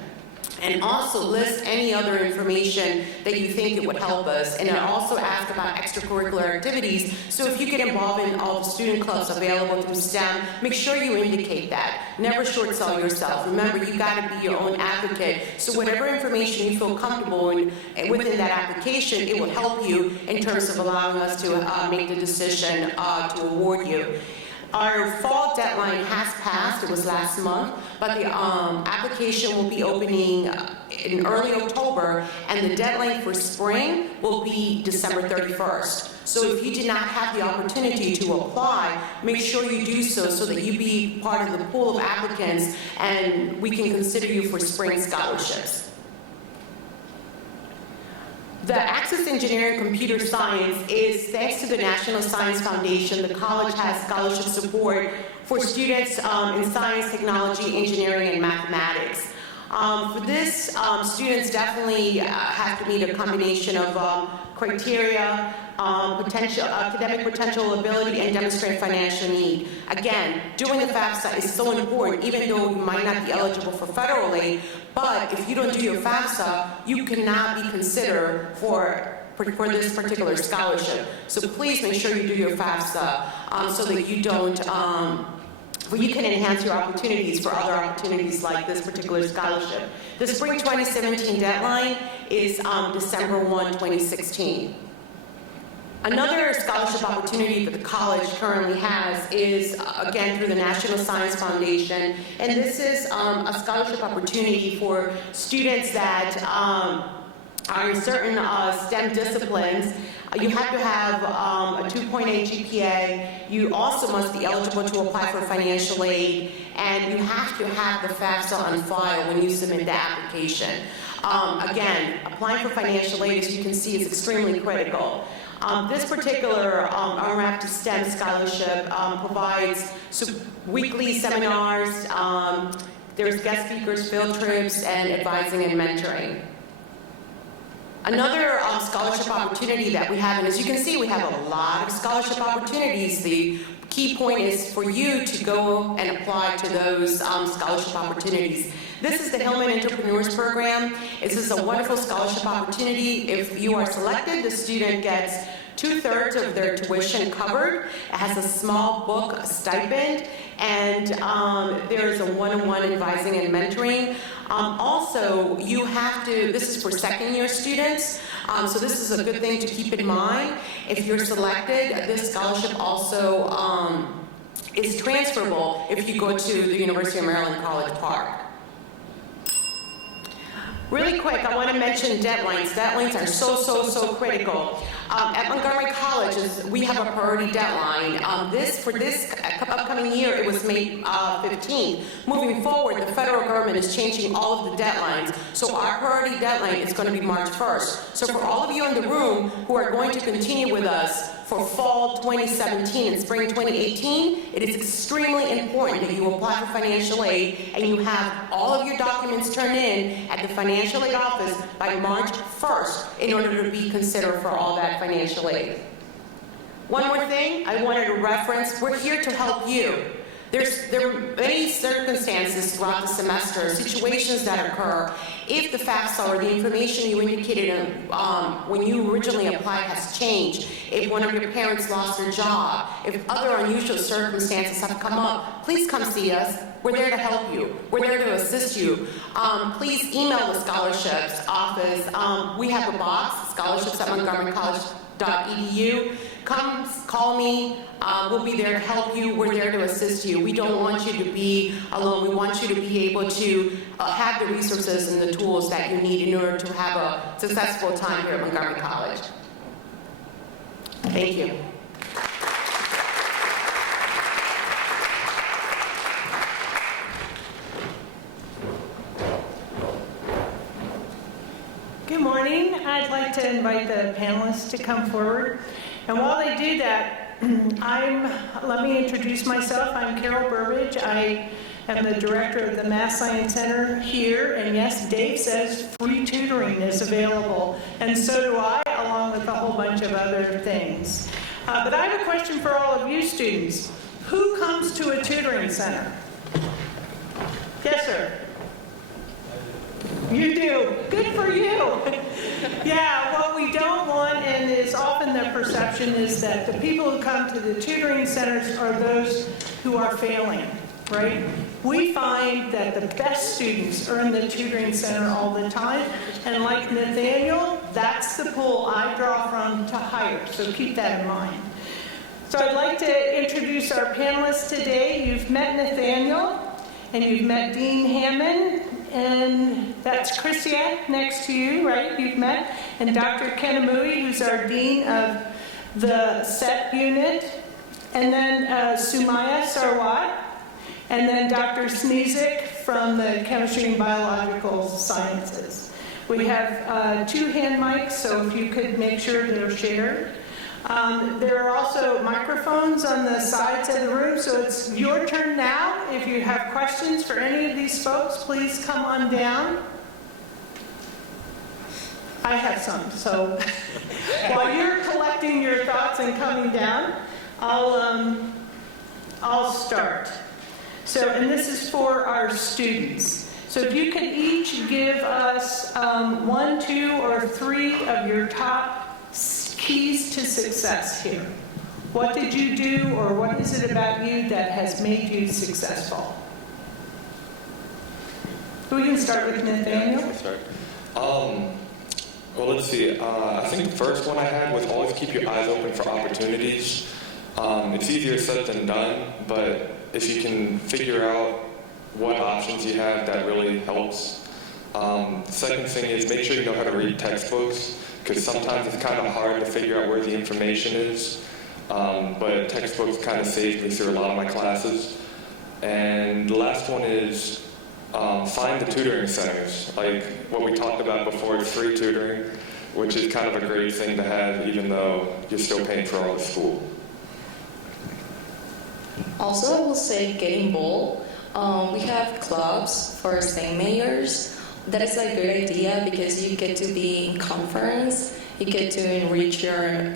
And also list any other information that you think it would help us. And also ask about extracurricular activities. So if you get involved in all the student clubs available through STEM, make sure you indicate that. Never short sell yourself. Remember, you got to be your own advocate. So whatever information you feel comfortable in within that application, it will help you in terms of allowing us to make the decision to award you. Our fall deadline has passed, it was last month, but the application will be opening in early October, and the deadline for spring will be December 31st. So if you did not have the opportunity to apply, make sure you do so that you be part of the pool of applicants and we can consider you for spring scholarships. The Access Engineering Computer Science is thanks to the National Science Foundation. The college has scholarship support for students in science, technology, engineering, and mathematics. For this, students definitely have to meet a combination of criteria, academic potential, ability, and demonstrate financial need. Again, doing the FAFSA is so important, even though you might not be eligible for federal aid, but if you don't do your FAFSA, you cannot be considered for this particular scholarship. So please make sure you do your FAFSA so that you don't, you can enhance your opportunities for other opportunities like this particular scholarship. The spring 2017 deadline is December 1, 2016. Another scholarship opportunity that the college currently has is, again, through the National Science Foundation, and this is a scholarship opportunity for students that are in certain STEM disciplines. You have to have a 2.8 GPA. You also must be eligible to apply for financial aid, and you have to have the FAFSA on file when you submit the application. Again, applying for financial aid, as you can see, is extremely critical. This particular RMAP to STEM scholarship provides weekly seminars, there's guest speakers, field trips, and advising and mentoring. Another scholarship opportunity that we have, and as you can see, we have a lot of scholarship opportunities. The key point is for you to go and apply to those scholarship opportunities. This is the Hillman Entrepreneurs Program. This is a wonderful scholarship opportunity. If you are selected, the student gets 2/3 of their tuition covered. It has a small book stipend, and there is a one-on-one advising and mentoring. Also, you have to, this is for second-year students, so this is a good thing to keep in mind. If you're selected, this scholarship also is transferable if you go to the University of Maryland College Park. Really quick, I want to mention deadlines. Deadlines are so critical. At Montgomery College, we have a priority deadline. For this upcoming year, it was May 15th. Moving forward, the federal government is changing all of the deadlines. So our priority deadline is going to be March 1st. So for all of you in the room who are going to continue with us for fall 2017 and spring 2018, it is extremely important that you apply for financial aid and you have all of your documents turned in at the financial aid office by March 1st in order to be considered for all that financial aid. One more thing I wanted to reference, we're here to help you. There are many circumstances throughout the semester, situations that occur. If the FAFSA or the information you indicated when you originally applied has changed, if one of your parents lost their job, if other unusual circumstances have come up, please come see us. We're there to help you. We're there to assist you. Please email the scholarships office. We have a box, scholarships@montgomerycollege.edu. Come, call me. We'll be there to help you. We're there to assist you. We don't want you to be alone. We want you to be able to have the resources and the tools that you need in order to have a successful time here at Montgomery College. Thank you. Good morning. I'd like to invite the panelists to come forward. And while they do that, let me introduce myself. I'm Carol Burbidge. I am the director of the Math Science Center here. And yes, Dave says free tutoring is available. And so do I, along with a whole bunch of other things. But I have a question for all of you students. Who comes to a tutoring center? Yes, sir. You do. Good for you. Yeah, what we don't want, and is often the perception, is that the people who come to the tutoring centers are those who are failing, right? We find that the best students are in the tutoring center all the time, and like Nathaniel, that's the pool I draw from to hire, so keep that in mind. So I'd like to introduce our panelists today. You've met Nathaniel, and you've met Dean Hammond, and that's Christian next to you, right? You've met. And Dr. Kanamui, who's our dean of the SET unit. And then Sumaya Sarwat. And then Dr. Snezik from the Chemistry and Biological Sciences. We have 2 hand mics, so if you could make sure they're shared. There are also microphones on the sides of the room, so it's your turn now. If you have questions for any of these folks, please come on down. I have some, so while you're collecting your thoughts and coming down, I'll start. So, and this is for our students. So if you could each give us 1, 2, or 3 of your top keys to success here. What did you do, or what is it about you that has made you successful? We can start with Nathaniel. Well, let's see. I think the first one I had was always keep your eyes open for opportunities. It's easier said than done, but if you can figure out what options you have, that really helps. The second thing is make sure you know how to read textbooks, because sometimes it's kind of hard to figure out where the information is, but textbooks kind of saved me through a lot of my classes. And the last one is find the tutoring centers. Like what we talked about before, it's free tutoring, which is kind of a great thing to have even though you're still paying for all the school. Also, I will say get involved. We have clubs for St. Mayors. That is a good idea because you get to be in conference, you get to enrich your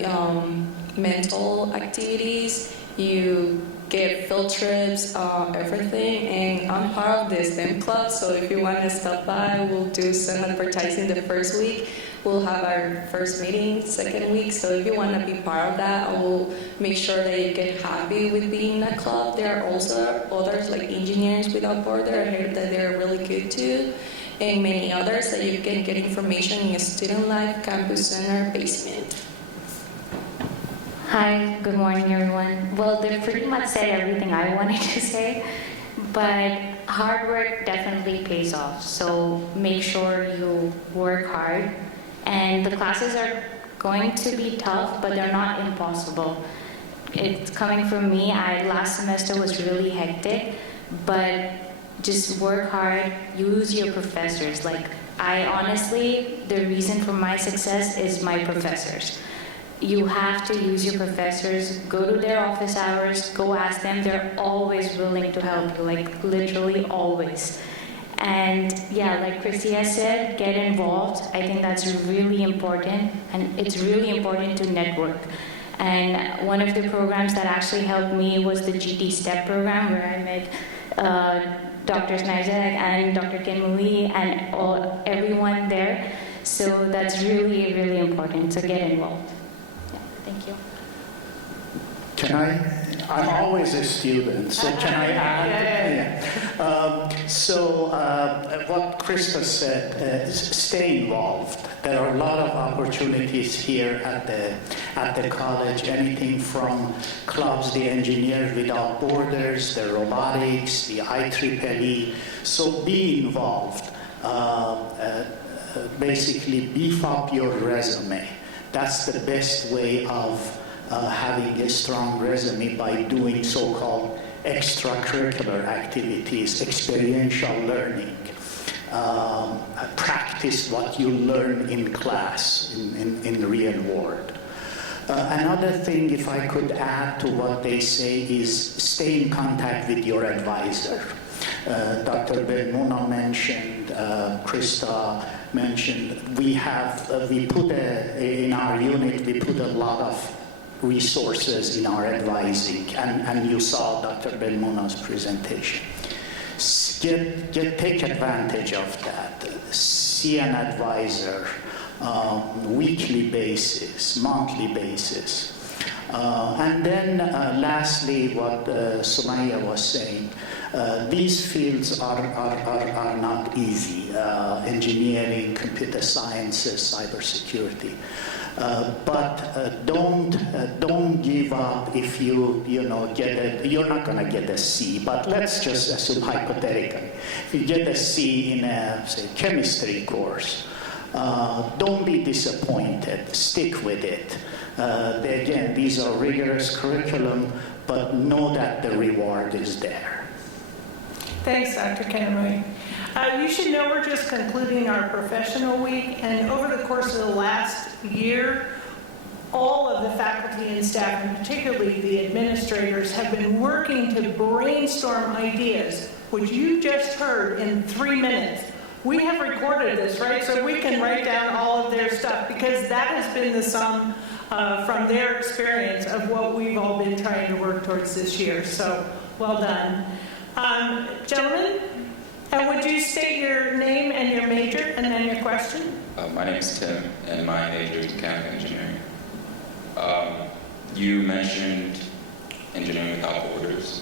mental activities, you get field trips, everything, and I'm part of the STEM club, so if you want to stop by, we'll do some advertising the first week. We'll have our first meeting second week, so if you want to be part of that, I will make sure that you get happy with being in a club. There are also others like Engineers Without Borders. I heard that they're really good too, and many others that you can get information in Student Life, Campus Center, basement. Hi, good morning, everyone. Well, they pretty much said everything I wanted to say, but hard work definitely pays off. So make sure you work hard. And the classes are going to be tough, but they're not impossible. It's coming from me. Last semester was really hectic, but just work hard, use your professors. Like, I honestly, the reason for my success is my professors. You have to use your professors, go to their office hours, go ask them. They're always willing to help you, like literally always. And yeah, like Christy has said, get involved. I think that's really important, and it's really important to network. And one of the programs that actually helped me was the GT STEP program, where I met Dr. Snarzak and Dr. Kenmui and everyone there. So that's really, really important, so get involved. Yeah, thank you. I'm always a student, so can I add? Yeah. So what Krista said, stay involved. There are a lot of opportunities here at the college, anything from clubs, the Engineers Without Borders, the robotics, the IEEE. So be involved. Basically beef up your resume. That's the best way of having a strong resume, by doing so-called extracurricular activities, experiential learning. Practice what you learn in class, in the real world. Another thing, if I could add to what they say, is stay in contact with your advisor. Dr. Belmuna mentioned, Krista mentioned, we put in our unit, we put a lot of resources in our advising, and you saw Dr. Belmuna's presentation. Take advantage of that. See an advisor, weekly basis, monthly basis. And then lastly, what Sumaya was saying, these fields are not easy. Engineering, computer sciences, cybersecurity. But don't give up if you're not going to get a C, but let's just assume hypothetically. If you get a C in a, say, chemistry course, don't be disappointed, stick with it. Again, these are rigorous curriculum, but know that the reward is there. Thanks, Dr. Kennery. You should know we're just concluding our professional week, and over the course of the last year, all of the faculty and staff, and particularly the administrators, have been working to brainstorm ideas, which you just heard in 3 minutes. We have recorded this, right? So we can write down all of their stuff, because that has been the sum from their experience of what we've all been trying to work towards this year. So well done. Gentlemen, would you state your name and your major and then your question? My name is Tim, and my major is mechanical engineering. You mentioned engineering without borders.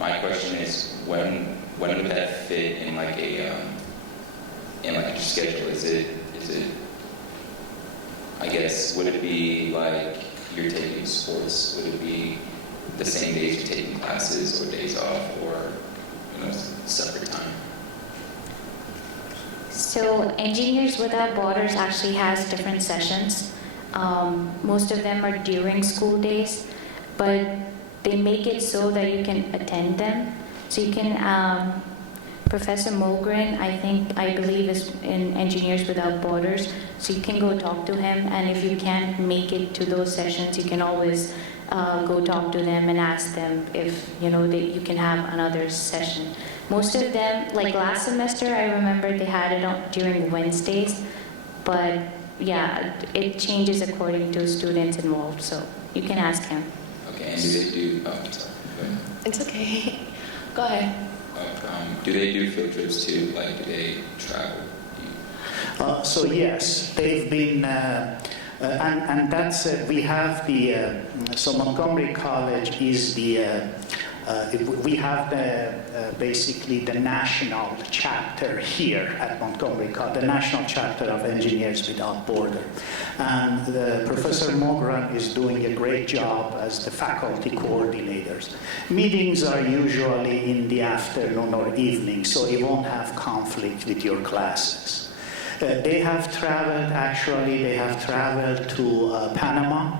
My question is, when would that fit in like a schedule? Is it? I guess, would it be like you're taking sports? Would it be the same days you're taking classes, or days off, or separate time? So Engineers Without Borders actually has different sessions. Most of them are during school days, but they make it so that you can attend them. So you can, Professor Mogren, I believe is in Engineers Without Borders, so you can go talk to him, and if you can't make it to those sessions, you can always go talk to them and ask them if you can have another session. Most of them, like last semester, I remember they had it during Wednesdays, but yeah, it changes according to students involved, so you can ask him. Okay, and do they do, sorry, go ahead. It's okay. Go ahead. Do they do field trips too? Like, do they travel? So yes, they've been, and that's, we have so Montgomery College is the We have basically the national chapter here at Montgomery College, the national chapter of Engineers Without Border. And Professor Mogran is doing a great job as the faculty coordinators. Meetings are usually in the afternoon or evening, so you won't have conflict with your classes. They have traveled to Panama,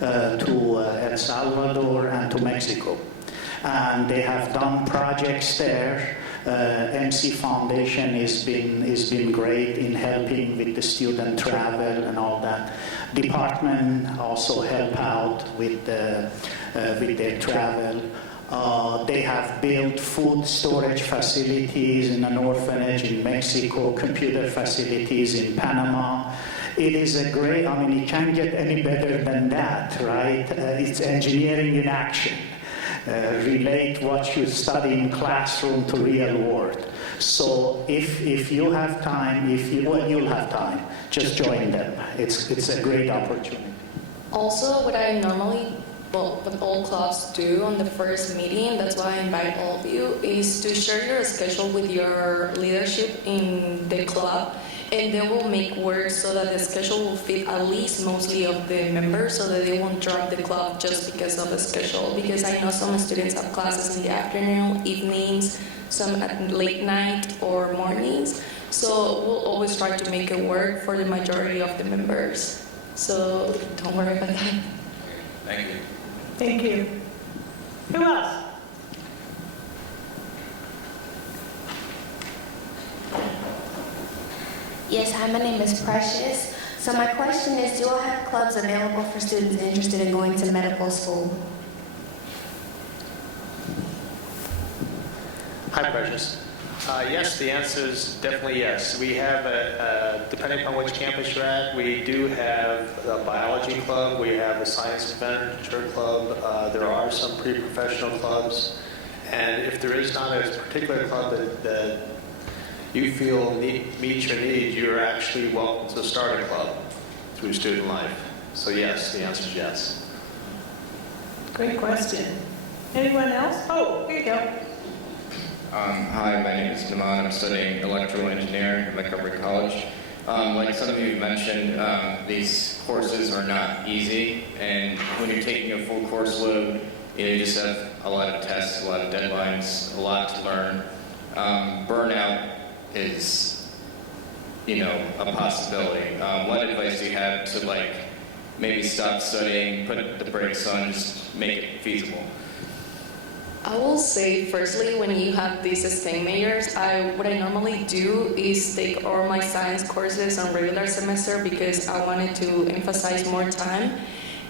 to El Salvador, and to Mexico. And they have done projects there. MC Foundation has been great in helping with the student travel and all that. Department also help out with their travel. They have built food storage facilities in an orphanage in Mexico, computer facilities in Panama. It is a great, it can't get any better than that, right? It's engineering in action. Relate what you study in classroom to real world. So if you have time, you'll have time, just join them. It's a great opportunity. Also, what I normally, what all clubs do on the first meeting, that's why I invite all of you, is to share your schedule with your leadership in the club, and they will make work so that the schedule will fit at least mostly of the members, so that they won't drop the club just because of the schedule. Because I know some students have classes in the afternoon, evenings, some at late night or mornings. So we'll always try to make it work for the majority of the members. So don't worry about that. Thank you. Thank you. Who else? Yes, hi, my name is Precious. So my question is, do you all have clubs available for students interested in going to medical school? Hi, Precious. Yes, the answer is definitely yes. We have, depending upon which campus you're at, we do have a biology club, we have a science adventure club, there are some pre-professional clubs, and if there is not a particular club that you feel meets your needs, you're actually welcome to start a club through student life. So yes, the answer is yes. Great question. Anyone else? Oh, here you go. Hi, my name is Naman. I'm studying electrical engineering at Montgomery College. Like some of you mentioned, these courses are not easy, and when you're taking a full course load, you just have a lot of tests, a lot of deadlines, a lot to learn. Burnout is, a possibility. What advice do you have to maybe stop studying, put the brakes on, just make it feasible? I will say, firstly, when you have these STEM majors, what I normally do is take all my science courses on regular semester because I wanted to emphasize more time.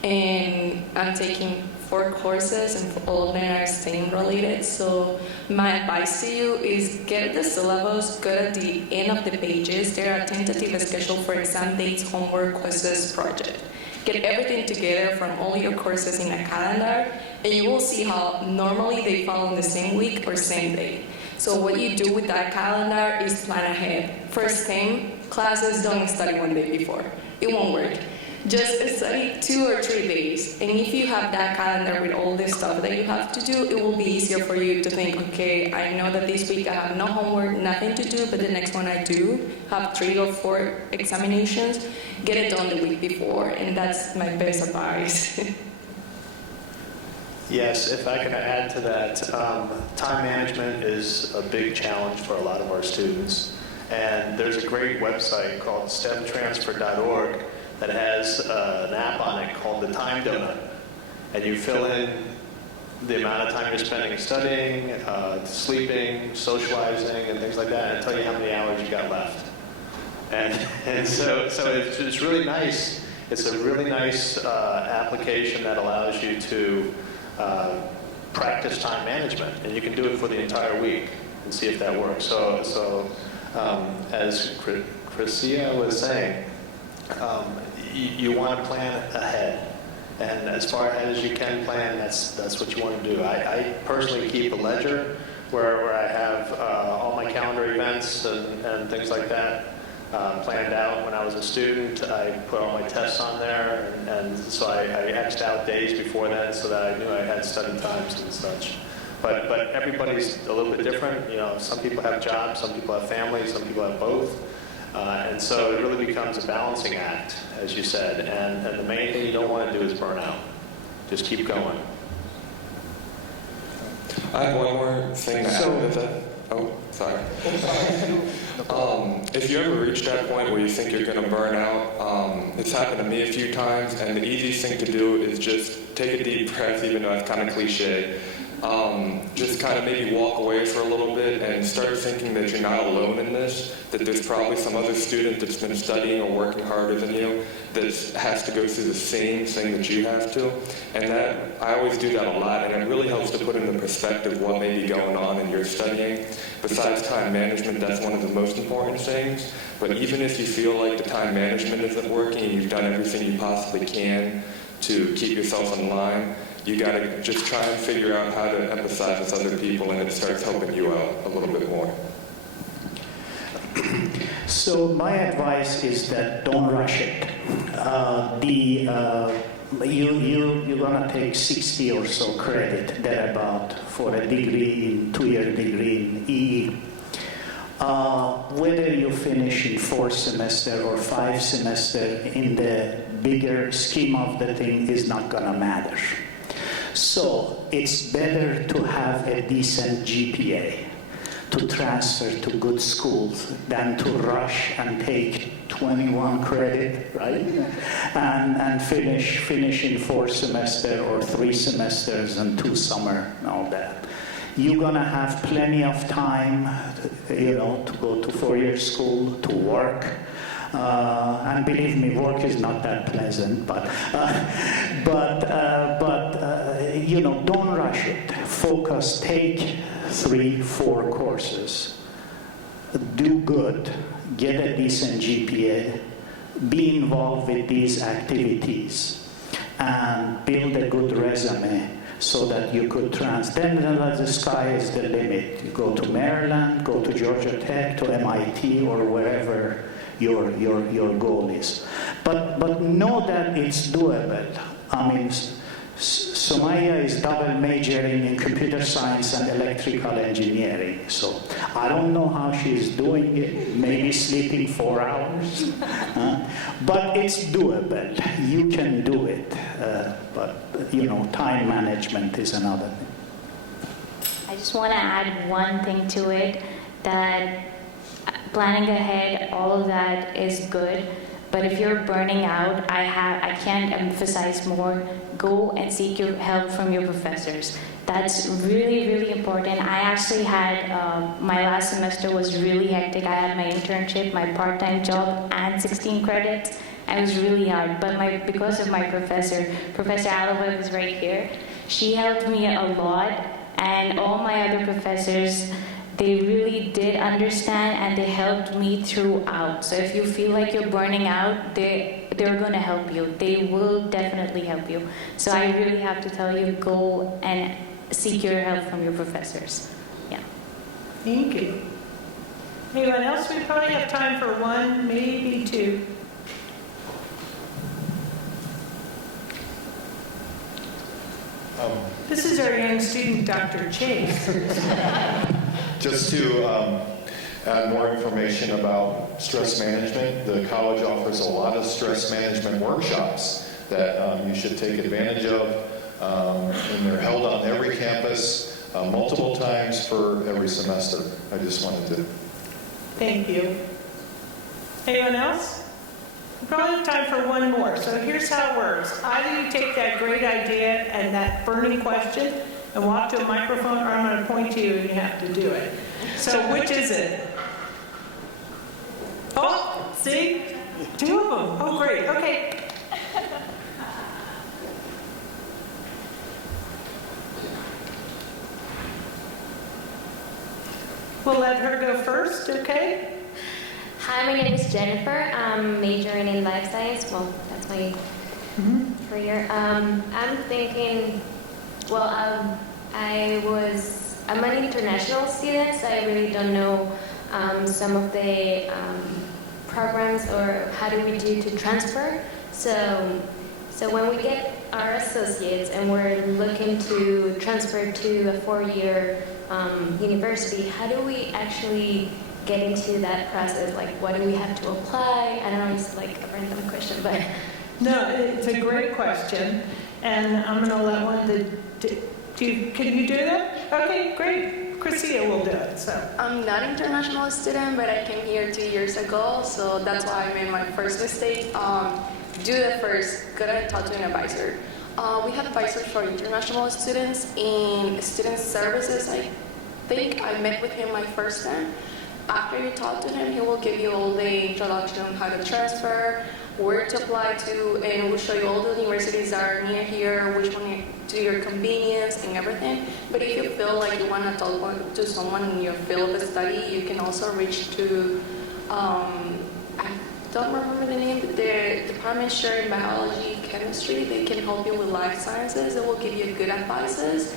And I'm taking 4 courses, and all of them are STEM related. So my advice to you is get the syllabus, go at the end of the pages. There are tentative schedule for exam dates, homework, quizzes, project. Get everything together from all your courses in a calendar, and you will see how normally they fall on the same week or same day. So what you do with that calendar is plan ahead. For STEM classes, don't study one day before. It won't work. Just study 2 or 3 days. And if you have that calendar with all this stuff that you have to do, it will be easier for you to think, okay, I know that this week I have no homework, nothing to do, but the next one I do have 3 or 4 examinations. Get it done the week before, and that's my best advice. Yes, if I can add to that, time management is a big challenge for a lot of our students. And there's a great website called stemtransfer.org that has an app on it called the Time Donut. And you fill in the amount of time you're spending studying, sleeping, socializing, and things like that, and tell you how many hours you got left. And so it's really nice. It's a really nice application that allows you to practice time management, and you can do it for the entire week and see if that works. So as Chrisia was saying, you want to plan ahead, and as far ahead as you can plan, that's what you want to do. I personally keep a ledger where I have all my calendar events and things like that planned out. When I was a student, I put all my tests on there, and so I X'd out days before that so that I knew I had study times and such. But everybody's a little bit different. You know, some people have jobs, some people have families, some people have both. And so it really becomes a balancing act, as you said. And the main thing you don't want to do is burn out. Just keep going. I have one more thing to add with that. Oh, sorry. If you ever reach that point where you think you're going to burn out, it's happened to me a few times, and the easiest thing to do is just take a deep breath, even though it's kind of cliche. Just kind of maybe walk away for a little bit and start thinking that you're not alone in this, that there's probably some other student that's been studying or working harder than you that has to go through the same thing that you have to. And that, I always do that a lot, and it really helps to put into perspective what may be going on in your studying. Besides time management, that's one of the most important things. But even if you feel like the time management isn't working and you've done everything you possibly can to keep yourself in line, you got to just try and figure out how to empathize with other people, and it starts helping you out a little bit more. So my advice is that don't rush it. You're gonna take 60 or so credit thereabout for a degree in 2-year degree in EE. Whether you finish in 4 semesters or 5 semesters, in the bigger scheme of the thing is not gonna matter. So it's better to have a decent GPA to transfer to good schools than to rush and take 21 credit, right? And finish in 4 semesters or 3 semesters and 2 summer and all that. You're gonna have plenty of time, you know, to go to 4-year school, to work. And believe me, work is not that pleasant, but you know, don't rush it. Focus, take 3-4 courses. Do good, get a decent GPA, be involved with these activities, and build a good resume so that you could then the sky is the limit. You go to Maryland, go to Georgia Tech, to MIT, or wherever your goal is. But know that it's doable. I mean, Somaya is double majoring in computer science and electrical engineering. So I don't know how she's doing it, maybe sleeping 4 hours. But it's doable. You can do it. But, you know, time management is another thing. I just want to add one thing to it, that planning ahead, all of that is good. But if you're burning out, I can't emphasize more, go and seek your help from your professors. That's really, really important. I actually had, my last semester was really hectic. I had my internship, my part-time job, and 16 credits. It was really hard, but because of my Professor Alova is right here, she helped me a lot, and all my other professors, they really did understand, and they helped me throughout. So if you feel like you're burning out, they're going to help you. They will definitely help you. So I really have to tell you, go and seek your help from your professors. Yeah. Thank you. Anyone else? We probably have time for 1, maybe 2. This is our young student, Dr. Chase. Just to add more information about stress management, the college offers a lot of stress management workshops that you should take advantage of. And they're held on every campus multiple times for every semester. I just wanted to. Thank you. Anyone else? We probably have time for 1 more. So here's how it works. Either you take that great idea and that burning question and walk to a microphone, or I'm going to point to you and you have to do it. So which is it? Oh, see? 2 of them. Oh, great. Okay. We'll let her go first, okay? Hi, my name is Jennifer. I'm majoring in life science. Well, that's my career. I'm thinking, well, I'm an international student, so I really don't know some of the programs or how do we do to transfer. So So when we get our associates and we're looking to transfer to a 4-year university, how do we actually get into that process? Like, what do we have to apply? I don't know, it's like a random question, but... No, it's a great question, and I'm going to let one can you do that? Okay, great. Chrissia will do it. So I'm not an international student, but I came here 2 years ago, so that's why I made my first mistake. Do the first, go and talk to an advisor. We have advisors for international students in student services. I think I met with him my first time. After you talk to him, he will give you all the introduction on how to transfer, where to apply to, and we'll show you all the universities that are near here, which one to your convenience and everything. But if you feel like you want to talk to someone in your field of study, you can also reach to, I don't remember the name, but the department sharing biology, chemistry. They can help you with life sciences. They will give you good advices.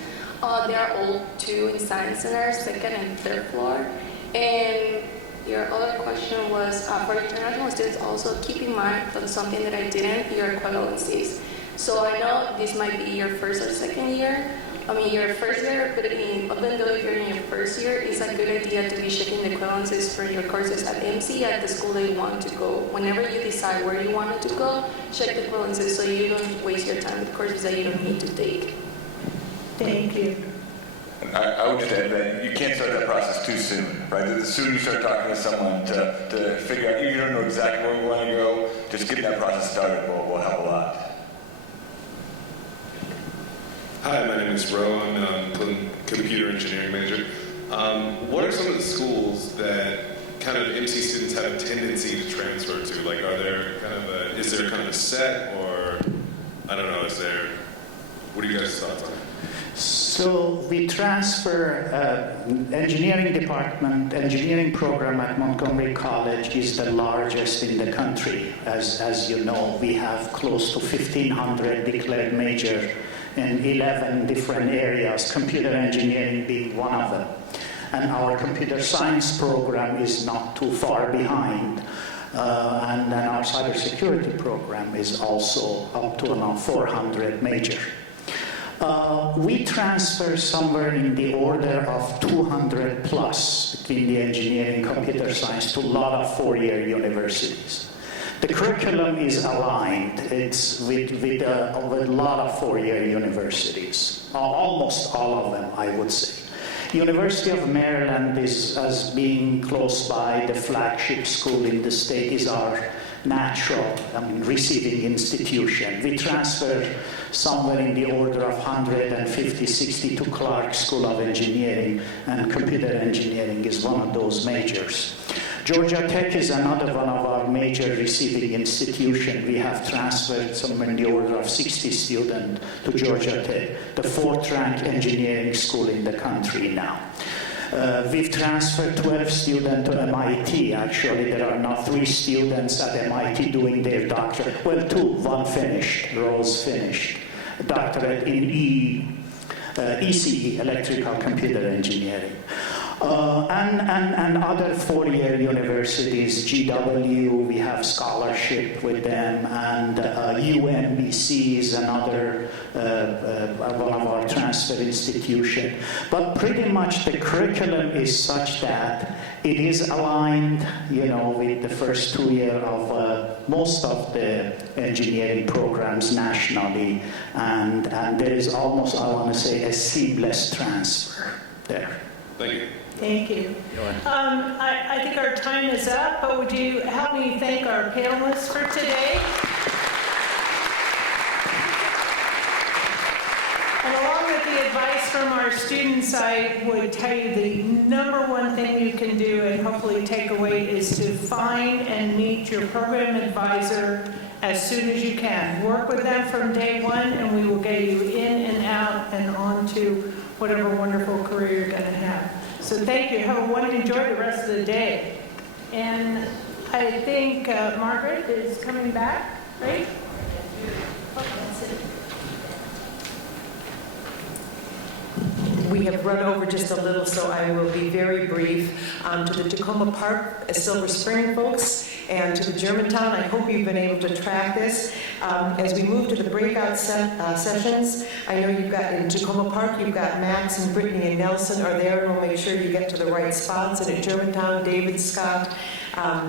They are all 2 in science centers, 2nd and 3rd floor. And your other question was, for international students, also keep in mind that something that I didn't, your equivalencies. So I know this might be your 1st or 2nd year. I mean, your 1st year, but even though you're in your 1st year, it's a good idea to be checking the equivalencies for your courses at MC, at the school that you want to go. Whenever you decide where you want to go, check the equivalencies so you don't waste your time with courses that you don't need to take. thank you. I would just add that you can't start that process too soon, right? The sooner you start talking to someone to figure out, you don't know exactly where you want to go, just getting that process started will help a lot. Hi, my name is Ro. I'm a computer engineering major. What are some of the schools that kind of MC students have a tendency to transfer to? Like, are there kind of is there kind of a set, or I don't know, what are you guys' thoughts on it? So we transfer engineering department, engineering program at Montgomery College is the largest in the country. As you know, we have close to 1,500 declared major in 11 different areas, computer engineering being one of them. And our computer science program is not too far behind. And then our cybersecurity program is also up to around 400 major. We transfer somewhere in the order of 200 plus between the engineering computer science to a lot of 4-year universities. The curriculum is aligned. It's with a lot of 4-year universities, almost all of them, I would say. University of Maryland is, as being close by, the flagship school in the state, is our natural receiving institution. We transfer somewhere in the order of 150, 60 to Clark School of Engineering, and computer engineering is one of those majors. Georgia Tech is another one of our major receiving institutions. We have transferred somewhere in the order of 60 students to Georgia Tech, the 4th-ranked engineering school in the country now. We've transferred 12 students to MIT. Actually, there are now 3 students at MIT doing their doctorate. Well, 2. One finished. Rose finished. Doctorate in ECE, Electrical Computer Engineering. And other 4-year universities, GW, we have scholarship with them, and UMBC is another one of our transfer institution. But pretty much the curriculum is such that it is aligned, with the first 2 years of most of the engineering programs nationally, and there is almost, I want to say, a seamless transfer there. Thank you. Thank you. I think our time is up, but would you help me thank our panelists for today? And along with the advice from our students, I would tell you the number one thing you can do and hopefully take away is to find and meet your program advisor as soon as you can. Work with them from day one, and we will get you in and out and on to whatever wonderful career you're going to have. So thank you. Enjoy the rest of the day. And I think Margaret is coming back, right? Okay, that's it. We have run over just a little, so I will be very brief. To the Tacoma Park, Silver Spring folks, and to the Germantown, I hope you've been able to track this. As we move to the breakout sessions, I know you've got in Tacoma Park, you've got Max and Brittany and Nelson are there, and we'll make sure you get to the right spots. And at Germantown, David, Scott,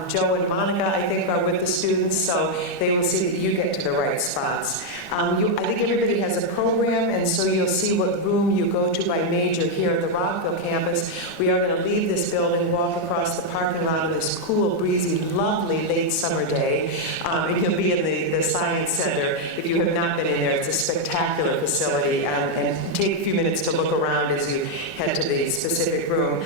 Joe and Monica, I think, are with the students, so they will see that you get to the right spots. I think everybody has a program, and so you'll see what room you go to by major here at the Rockville campus. We are going to leave this building, walk across the parking lot on this cool, breezy, lovely late summer day. And you'll be in the Science Center. If you have not been in there, it's a spectacular facility. And take a few minutes to look around as you head to the specific room.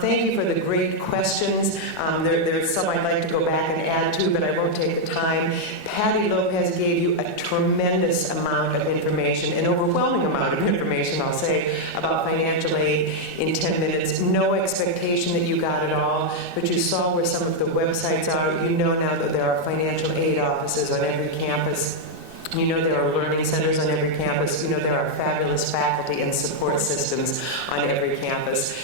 Thank you for the great questions. There's some I'd like to go back and add to, but I won't take the time. Patty Lopez gave you a tremendous amount of information, an overwhelming amount of information, I'll say, about financial aid in 10 minutes. No expectation that you got it all, but you saw where some of the websites are. You know now that there are financial aid offices on every campus. You know there are learning centers on every campus. You know there are fabulous faculty and support systems on every campus.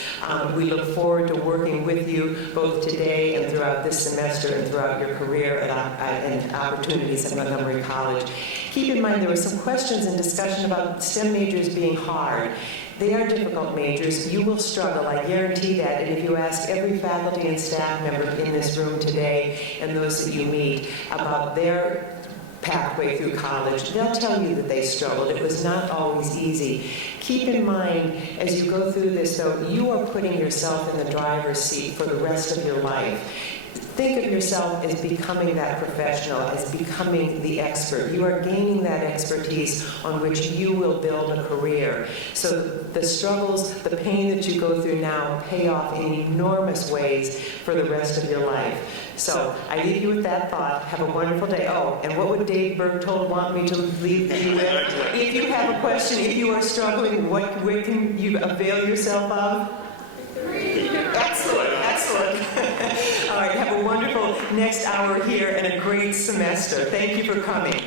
We look forward to working with you both today and throughout this semester and throughout your career and opportunities at Montgomery College. Keep in mind there were some questions and discussion about STEM majors being hard. They are difficult majors. You will struggle, I guarantee that. And if you ask every faculty and staff member in this room today and those that you meet about their pathway through college, they'll tell you that they struggled. It was not always easy. Keep in mind, as you go through this, though, you are putting yourself in the driver's seat for the rest of your life. Think of yourself as becoming that professional, as becoming the expert. You are gaining that expertise on which you will build a career. So the struggles, the pain that you go through now pay off in enormous ways for the rest of your life. So I leave you with that thought. Have a wonderful day. Oh, and what would Dave Bergtold want me to leave you with? If you have a question, if you are struggling, what can you avail yourself of? Excellent, excellent. All right, have a wonderful next hour here and a great semester. Thank you for coming.